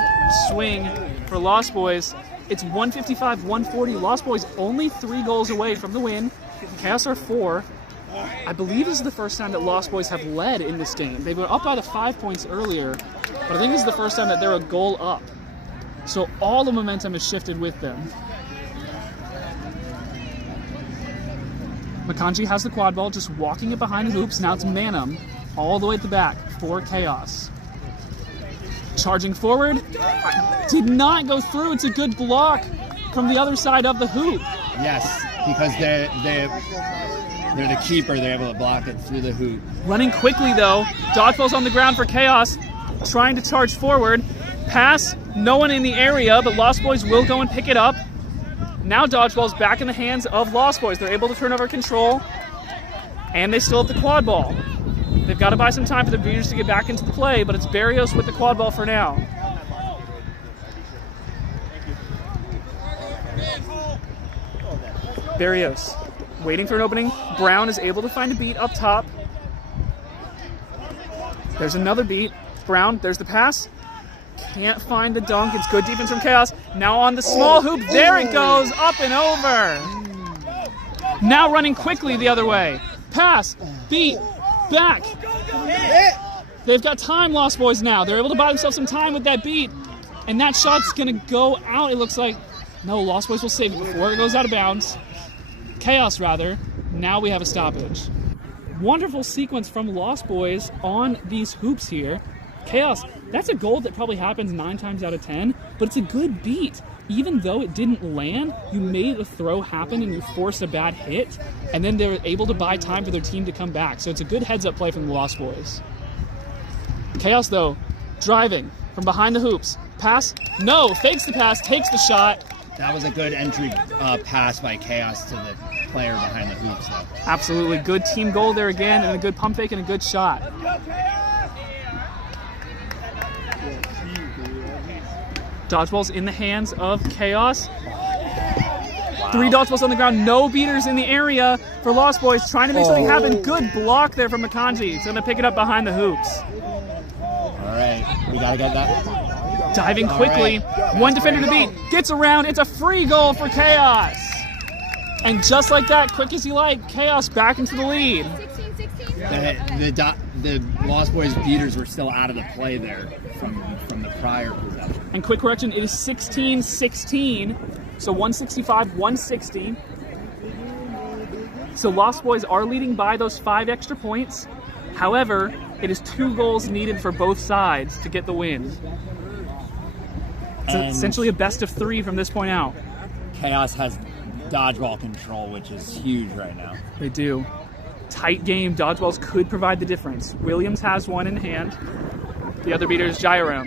swing for Lost Boys. It's 155-140. Lost Boys only 3 goals away from the win. Chaos are 4. I believe this is the first time that Lost Boys have led in this game. They were up by the 5 points earlier, but I think this is the first time that they're a goal up. So all the momentum is shifted with them. Makanji has the quad ball, just walking it behind the hoops. Now it's Manham all the way at the back for Chaos. Charging forward. Did not go through. It's a good block from the other side of the hoop. Yes, because they're the keeper. They're able to block it through the hoop. Running quickly, though. Dodgeball's on the ground for Chaos. Trying to charge forward. Pass. No one in the area, but Lost Boys will go and pick it up. Now Dodgeball's back in the hands of Lost Boys. They're able to turn over control. And they still have the quad ball. They've got to buy some time for the Beaters to get back into the play, but it's Barrios with the quad ball for now. Barrios waiting for an opening. Brown is able to find a beat up top. There's another beat. Brown, there's the pass. Can't find the dunk. It's good defense from Chaos. Now on the small hoop. There it goes. Up and over. Now running quickly the other way. Pass. Beat. Back. They've got time, Lost Boys, now. They're able to buy themselves some time with that beat. And that shot's going to go out, it looks like. No, Lost Boys will save it before it goes out of bounds. Chaos, rather. Now we have a stoppage. Wonderful sequence from Lost Boys on these hoops here. Chaos, that's a goal that probably happens 9 times out of 10, but it's a good beat. Even though it didn't land, you made a throw happen and you forced a bad hit, and then they're able to buy time for their team to come back. So it's a good heads-up play from the Lost Boys. Chaos, though, driving from behind the hoops. Pass, no, fakes the pass, takes the shot. That was a good entry pass by Chaos to the player behind the hoops, though. Absolutely, good team goal there again, and a good pump fake and a good shot. Dodgeball's in the hands of Chaos. Wow. 3 dodgeballs on the ground, no beaters in the area for Lost Boys. Trying to make something happen. Good block there from Makanji. He's going to pick it up behind the hoops. All right, we got to get that. Diving quickly. Right. One defender to beat. Gets around. It's a free goal for Chaos. And just like that, quick as you like, Chaos back into the lead. 16-16. The Lost Boys beaters were still out of the play there from the prior possession. And quick correction, it is 16-16, so 165-160. So Lost Boys are leading by those 5 extra points. However, it is 2 goals needed for both sides to get the win. It's essentially a best of 3 from this point out. Chaos has dodgeball control, which is huge right now. They do. Tight game. Dodgeballs could provide the difference. Williams has one in hand. The other beater is Gyro.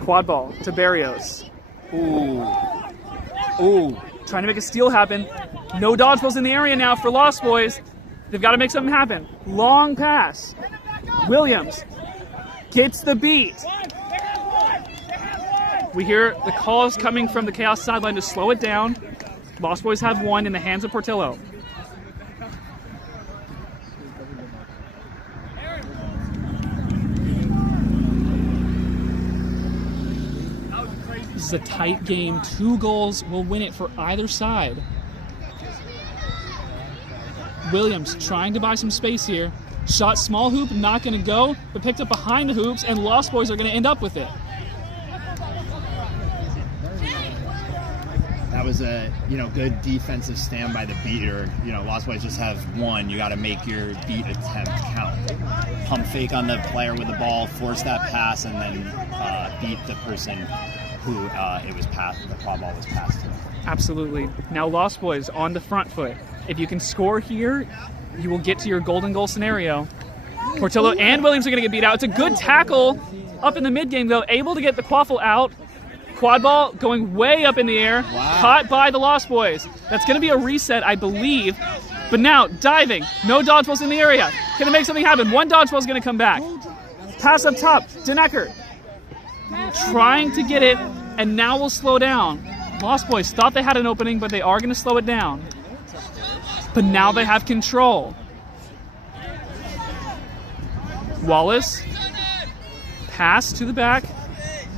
Quad ball to Barrios. Ooh. Ooh, trying to make a steal happen. No dodgeballs in the area now for Lost Boys. They've got to make something happen. Long pass. Williams gets the beat. We hear the calls coming from the Chaos sideline to slow it down. Lost Boys have one in the hands of Portillo. This is a tight game. 2 goals will win it for either side. Williams trying to buy some space here. Shot small hoop, not going to go, but picked up behind the hoops, and Lost Boys are going to end up with it. That was a good defensive stand by the beater. Lost Boys just have one. You got to make your beat attempt count. Pump fake on the player with the ball, force that pass, and then beat the person who it was passed. The Quadball was passed to. Absolutely. Now Lost Boys on the front foot. If you can score here, you will get to your golden goal scenario. Portillo and Williams are going to get beat out. It's a good tackle up in the mid game though, able to get the quaffle out. Quadball going way up in the air, caught by the Lost Boys. That's going to be a reset, I believe. But now, diving, no dodgeballs in the area. Can it make something happen? One dodgeball is going to come back. Pass up top, Denecker. Trying to get it, and now we'll slow down. Lost Boys thought they had an opening, but they are going to slow it down. But now they have control. Wallace, pass to the back.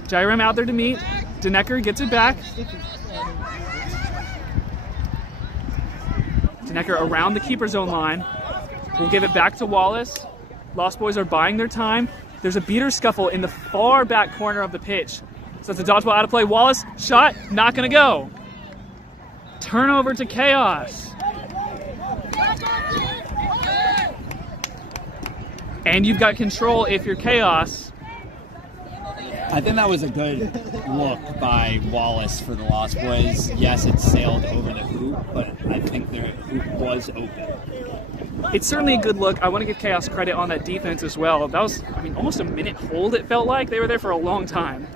Jyrem out there to meet. Denecker gets it back. Denecker around the keeper zone line. We'll give it back to Wallace. Lost Boys are buying their time. There's a beater scuffle in the far back corner of the pitch. So it's a dodgeball out of play. Wallace, shot, not going to go. Turnover to Chaos. And you've got control if you're Chaos. I think that was a good look by Wallace for the Lost Boys. Yes, it sailed over the hoop, but I think the hoop was open. It's certainly a good look. I want to give Chaos credit on that defense as well. That was, almost a minute hold, it felt like. They were there for a long time.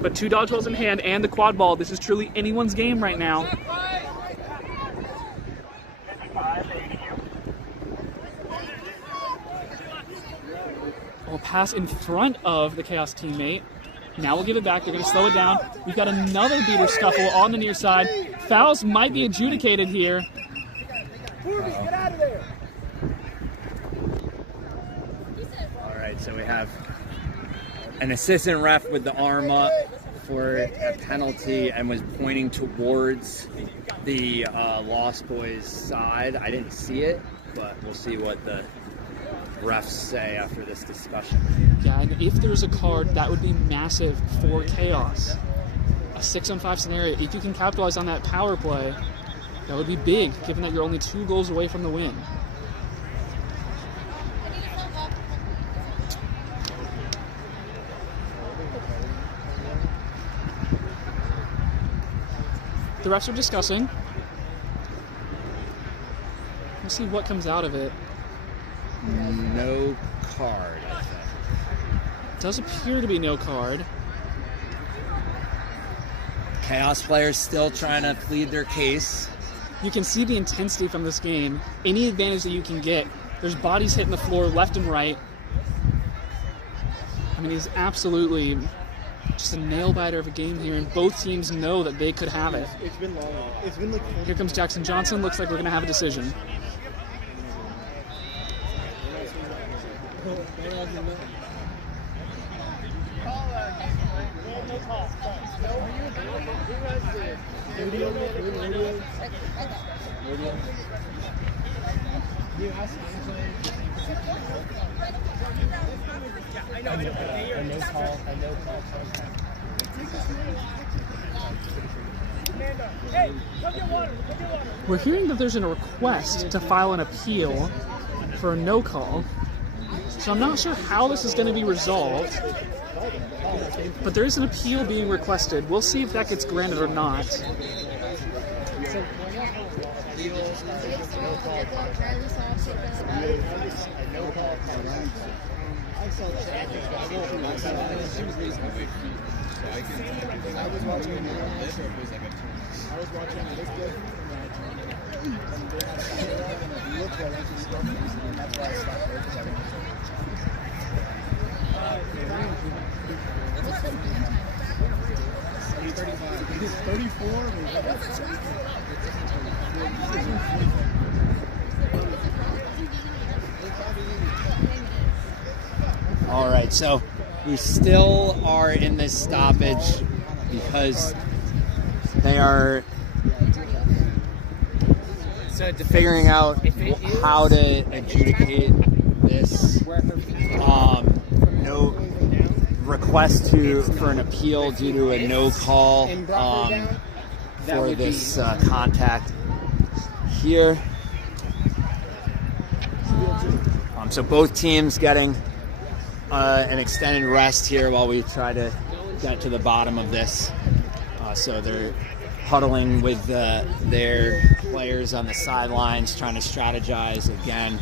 But 2 dodgeballs in hand and the quad ball. This is truly anyone's game right now. We'll pass in front of the Chaos teammate. Now we'll give it back. They're going to slow it down. We've got another beater scuffle on the near side. Fouls might be adjudicated here. All right, so we have an assistant ref with the arm up for a penalty and was pointing towards the Lost Boys side. I didn't see it, but we'll see what the refs say after this discussion. Yeah, and if there's a card, that would be massive for Chaos. A 6-on-5 scenario, if you can capitalize on that power play, that would be big, given that you're only 2 goals away from the win. The refs are discussing. We'll see what comes out of it. No card, I think. Does appear to be no card. Chaos players still trying to plead their case. You can see the intensity from this game. Any advantage that you can get. There's bodies hitting the floor left and right. He's absolutely just a nail-biter of a game here, and both teams know that they could have it. It's been long. It's been like... Here comes Jackson Johnson. Looks like we're going to have a decision. We're hearing that there's a request to file an appeal for a no call. So I'm not sure how this is going to be resolved, but there is an appeal being requested. We'll see if that gets granted or not. I was watching this good. And they had a camera and it looked like it was stuff, and that's why I stopped there, because I didn't He's 34. All right, so we still are in this stoppage because they are figuring out how to adjudicate this. No request for an appeal due to a no call for this contact here. So both teams getting an extended rest here while we try to get to the bottom of this. So they're huddling with their players on the sidelines, trying to strategize again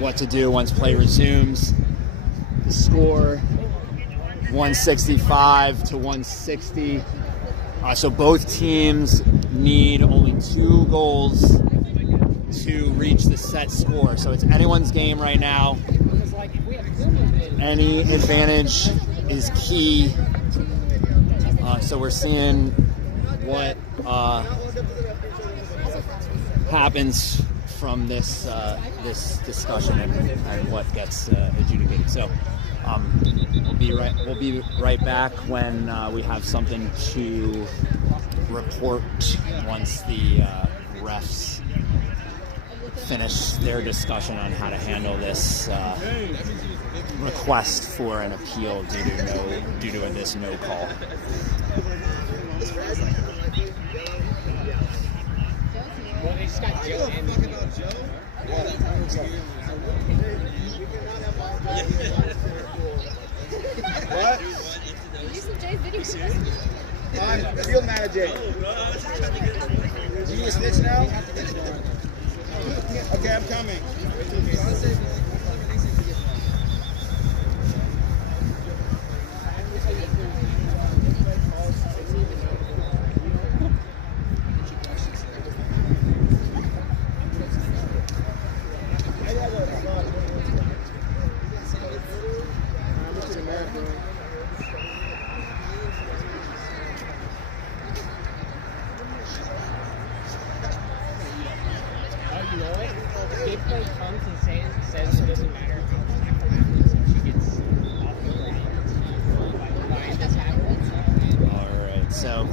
what to do once play resumes. The score 165 to 160. So both teams need only 2 goals to reach the set score. So it's anyone's game right now. Any advantage is key. So we're seeing what happens from this discussion and what gets adjudicated. So we'll be right back when we have something to report once the refs finish their discussion on how to handle this request for an appeal due to this no call. Well, they just got Joe and What? I'm field manager. You need a snitch now? Okay, I'm coming.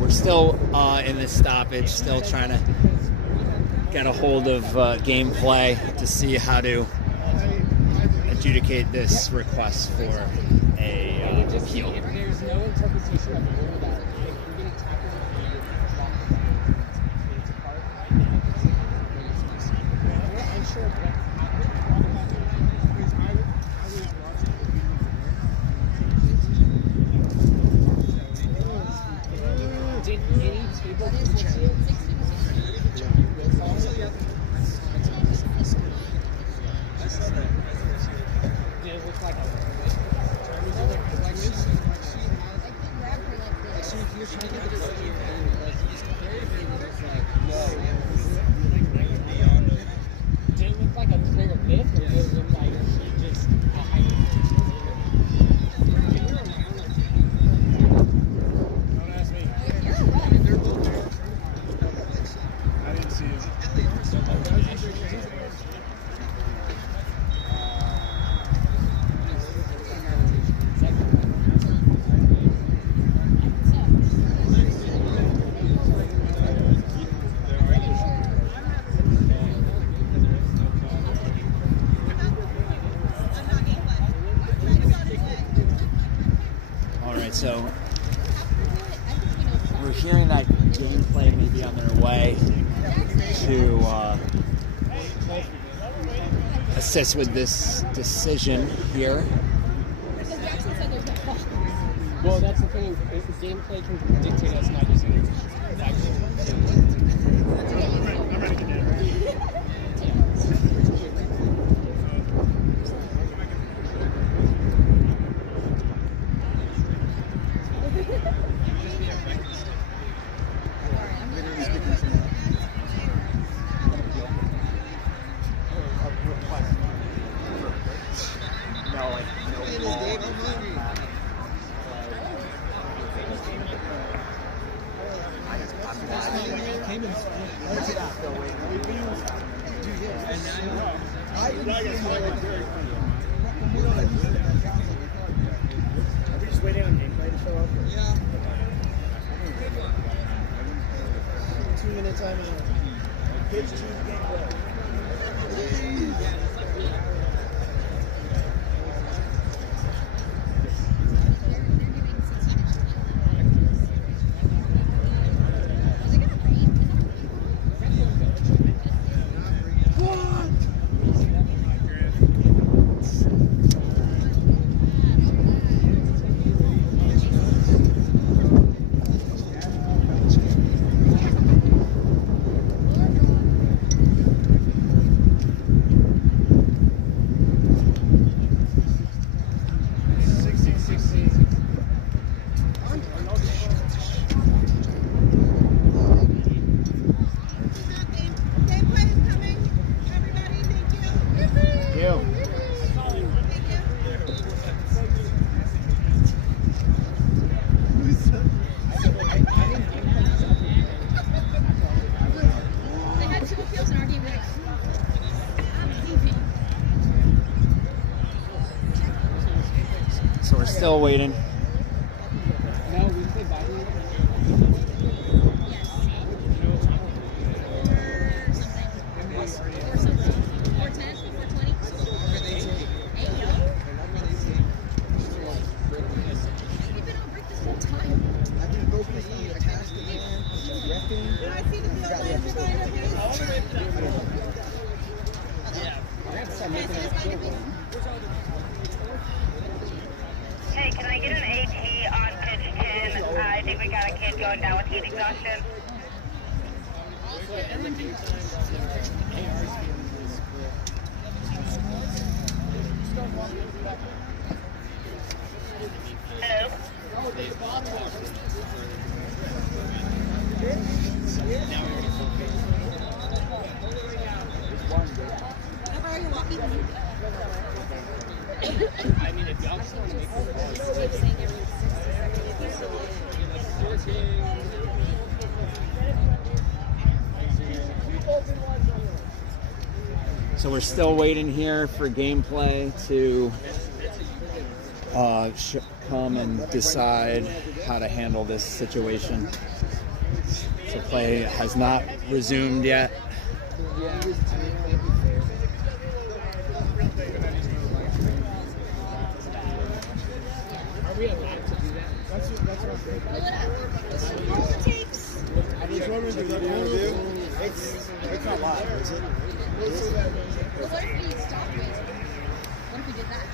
Still in this stoppage, still trying to get a hold of gameplay to see how to adjudicate this request for a appeal. If there's no interpretation of the rule that if you're getting tackled it's apart, we're unsure of what did any table did it look like a did it look like a clear myth, or did it look like she just a hype? Don't ask me. I didn't see it. So we're hearing that gameplay may be on their way to assist with this decision here. Well, that's the thing. Gameplay can dictate us not using it. came in split. What's it at, though? Wait, do this. I didn't see Are we just waiting on gameplay to show up? Yeah. 2-minute timeout. Pitch 2 gameplay. So we're still waiting. No, we play body. Hey, can I get an AT on pitch 10? I think we got a kid going down with heat exhaustion. Hello? Are you walking? I mean, if y'all just want to make So we're still waiting here for gameplay to come and decide how to handle this situation. So play has not resumed yet. Are we allowed to do that? That's what I'm saying. Roll the tapes. It's not live, is it? Well, what if we stopped it? What if we did that?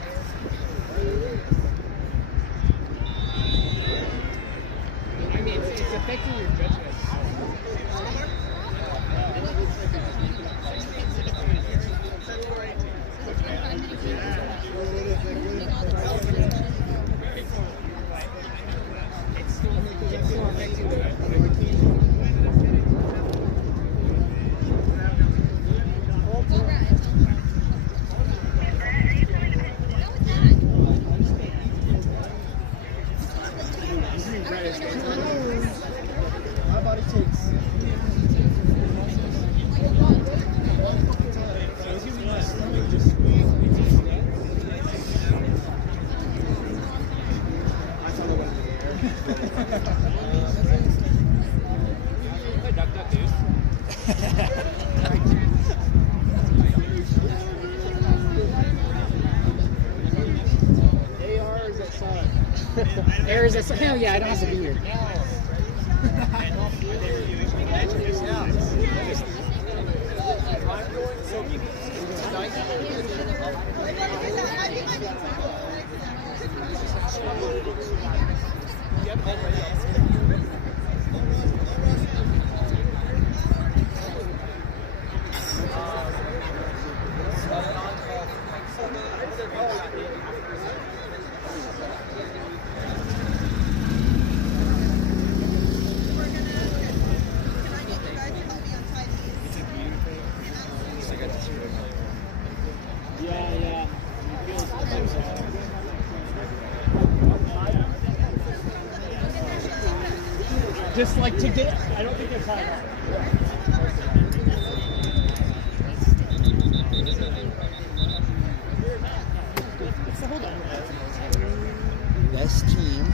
I mean, it's affecting your judgment. It's still affecting the My body takes. I thought it went in the air. duck, duck, dude. AR is outside. There is a hell yeah, I don't have to be here. Just like today. I don't think they're tired. This team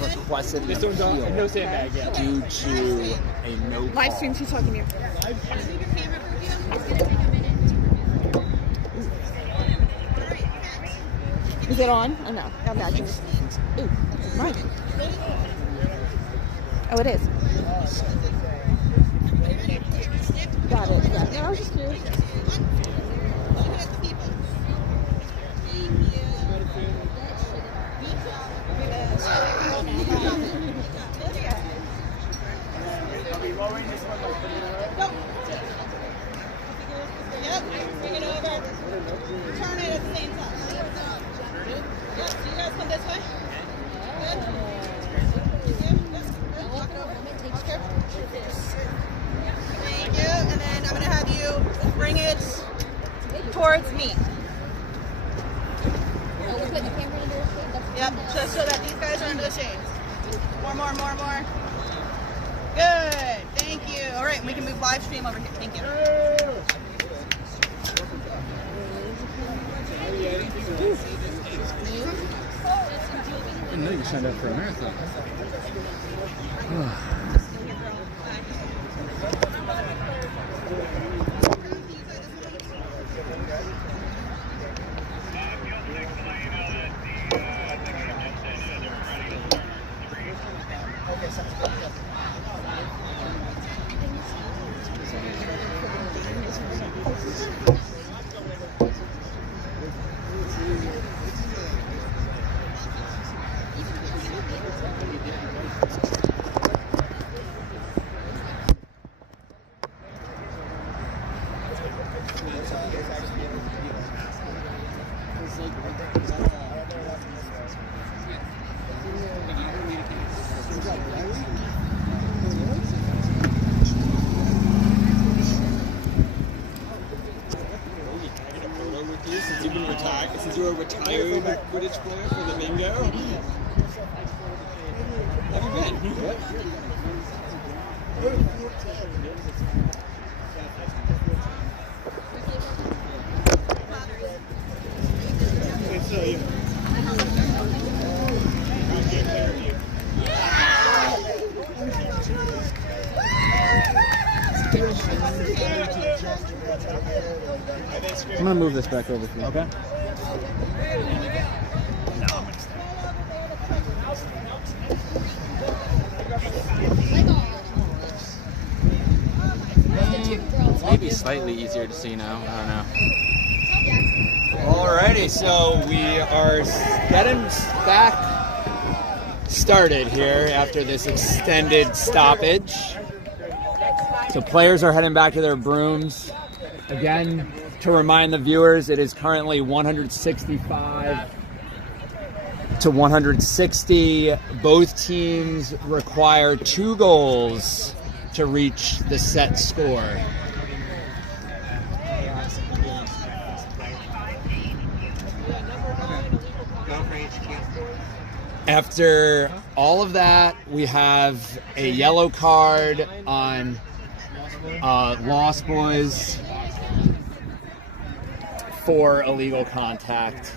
requested This an one's on appeal no sandbag yet. due to a no call. Live stream, she's talking to you. Is it on? Oh no, I'm back. Ooh, right. Oh, it is. Got it. Yeah. No, I was just curious. Yep, bring it over. Turn it at the same time. Yep, so you guys come this way. Good. Good. Walk it over. Oscar. Thank you. And then I'm going to have you bring it towards me. Yep, just so that these guys are under the shades. More. Good. Thank you. All right, we can move live stream over here. Thank you. I didn't know you signed up for a marathon. Since you're a retired Quidditch player for the bingo. How have you been? I'm gonna move this back over for you. Okay. Maybe slightly easier to see now. I don't know. Alrighty, so we are getting back started here after this extended stoppage. So players are heading back to their brooms. Again, to remind the viewers, it is currently 165 to 160. Both teams require 2 goals to reach the set score. After all of that, we have a yellow card on Lost Boys for illegal contact.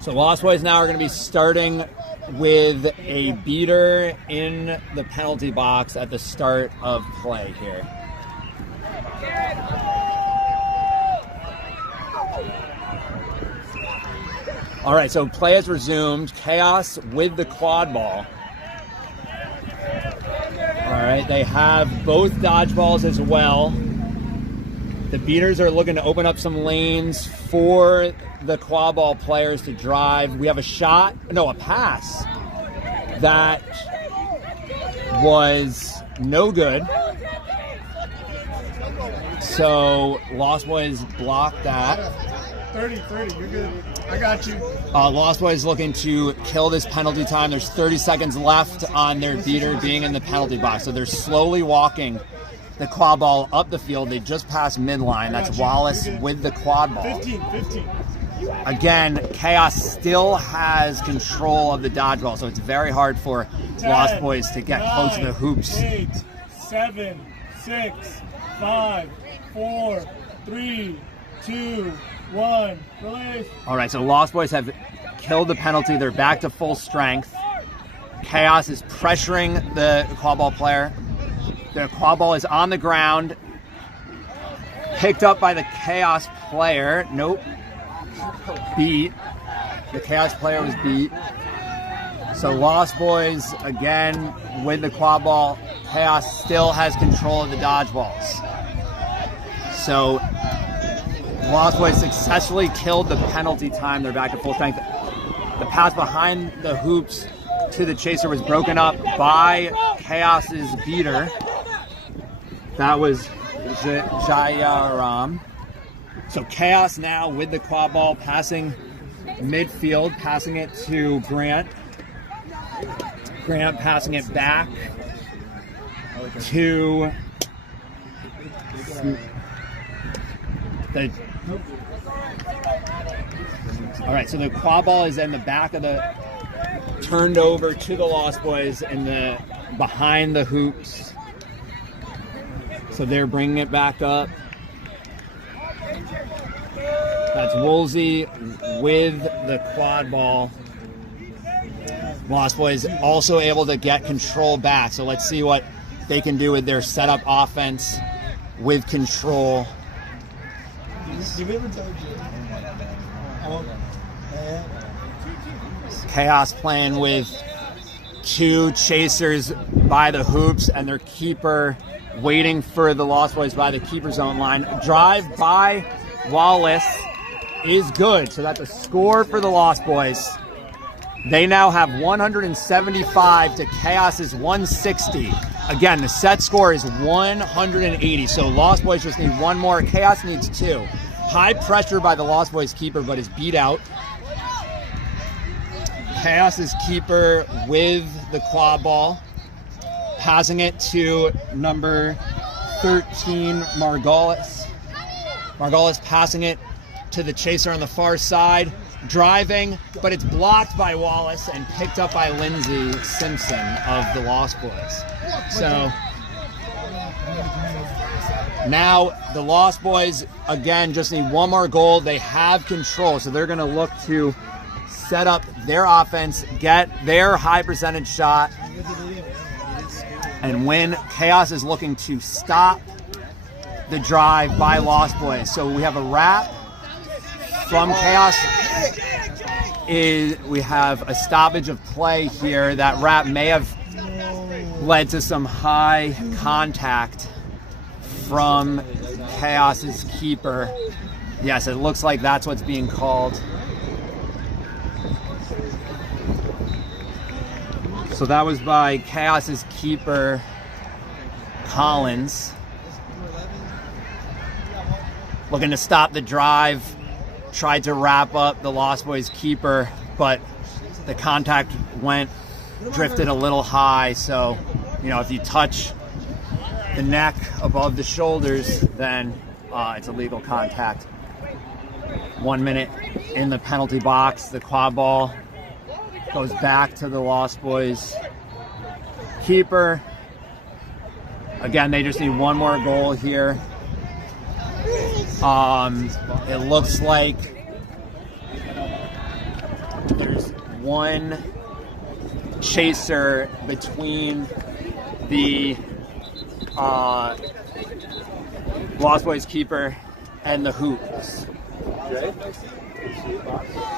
So Lost Boys now are going to be starting with a beater in the penalty box at the start of play here. All right, so play has resumed. Chaos with the quad ball. All right, they have both dodgeballs as well. The beaters are looking to open up some lanes for the quad ball players to drive. We have a pass that was no good. So Lost Boys blocked that. 30, you're good. I got you. Lost Boys looking to kill this penalty time. There's 30 seconds left on their beater being in the penalty box. So they're slowly walking the quad ball up the field. They just passed midline. That's Wallace with the quad ball. 15. Again, Chaos still has control of the dodgeball, so it's very hard for 10, Lost Boys to get 9, close to the hoops. 8, 7, 6, 5, 4, 3, 2, 1. Release. All right, so Lost Boys have killed the penalty. They're back to full strength. Chaos is pressuring the quad ball player. The quad ball is on the ground. Picked up by the Chaos player. Nope. Beat. The Chaos player was beat. So Lost Boys, again, with the quad ball. Chaos still has control of the dodgeballs. So Lost Boys successfully killed the penalty time. They're back to full strength. The pass behind the hoops to the chaser was broken up by Chaos's beater. That was Jayaram. So Chaos now with the quad ball, passing midfield, passing it to Grant. Grant passing it back to the... All right, so the quad ball is in the back of the... Turned over to the Lost Boys in the behind the hoops. So they're bringing it back up. That's Woolsey with the quad ball. Lost Boys also able to get control back. So let's see what they can do with their setup offense with control. Did we ever tell you? Chaos playing with two chasers by the hoops and their keeper waiting for the Lost Boys by the keeper zone line. Drive by Wallace is good. So that's a score for the Lost Boys. They now have 175 to Chaos's 160. Again, the set score is 180. So Lost Boys just need one more. Chaos needs two. High pressure by the Lost Boys keeper, but is beat out. Chaos's keeper with the quad ball, passing it to number 13, Margolis. Margolis passing it to the chaser on the far side, driving, but it's blocked by Wallace and picked up by Lindsey Simpson of the Lost Boys. So now the Lost Boys, again, just need one more goal. They have control, so they're going to look to set up their offense, get their high percentage shot, and win. Chaos is looking to stop the drive by Lost Boys. So we have a wrap from Chaos. We have a stoppage of play here. That wrap may have led to some high contact from Chaos's keeper. Yes, it looks like that's what's being called. So that was by Chaos's keeper, Collins. Looking to stop the drive. Tried to wrap up the Lost Boys keeper, but the contact drifted a little high. So, you know, if you touch the neck above the shoulders, then it's illegal contact. 1 minute in the penalty box. The quad ball goes back to the Lost Boys keeper. Again, they just need one more goal here. It looks like there's one chaser between the Lost Boys keeper and the hoops.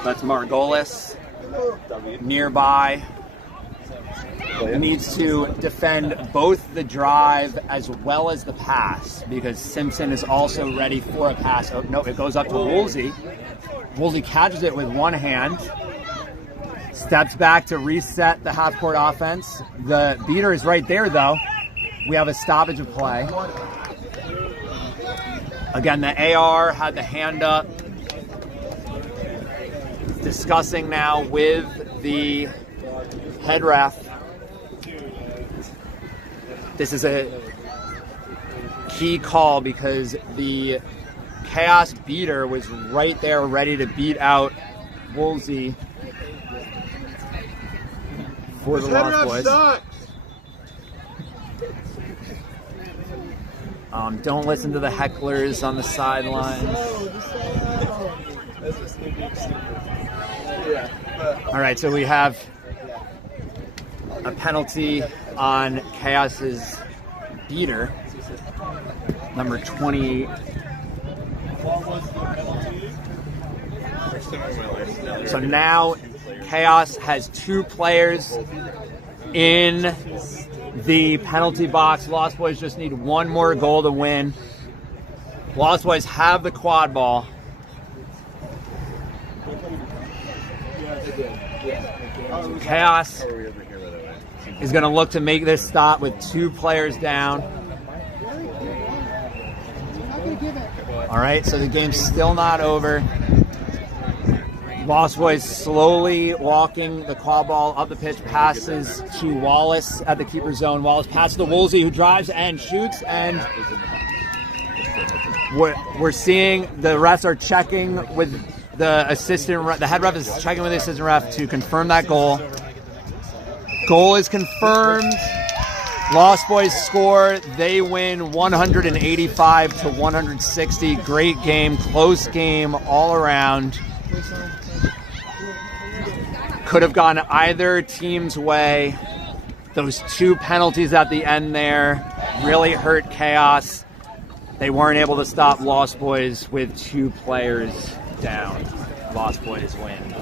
That's Margolis. Nearby. Needs to defend both the drive as well as the pass, because Simpson is also ready for a pass. Oh, no, it goes up to Woolsey. Woolsey catches it with one hand. Steps back to reset the half-court offense. The beater is right there, though. We have a stoppage of play. Again, the AR had the hand up. Discussing now with the head ref. This is a key call because the Chaos beater was right there ready to beat out Woolsey for the Lost Boys. Don't listen to the hecklers on the sidelines. All right, so we have a penalty on Chaos's beater, number 28. So now Chaos has 2 players in the penalty box. Lost Boys just need 1 more goal to win. Lost Boys have the quad ball. So Chaos is going to look to make this stop with 2 players down. All right, so the game's still not over. Lost Boys slowly walking the quad ball up the pitch, passes to Wallace at the keeper zone. Wallace passes to Woolsey, who drives and shoots, and we're seeing the refs are checking with the head ref is checking with the assistant ref to confirm that goal. Goal is confirmed. Lost Boys score. They win 185 to 160. Great game, close game all around. Could have gone either team's way. Those 2 penalties at the end there really hurt Chaos. They weren't able to stop Lost Boys with 2 players down. Lost Boys win.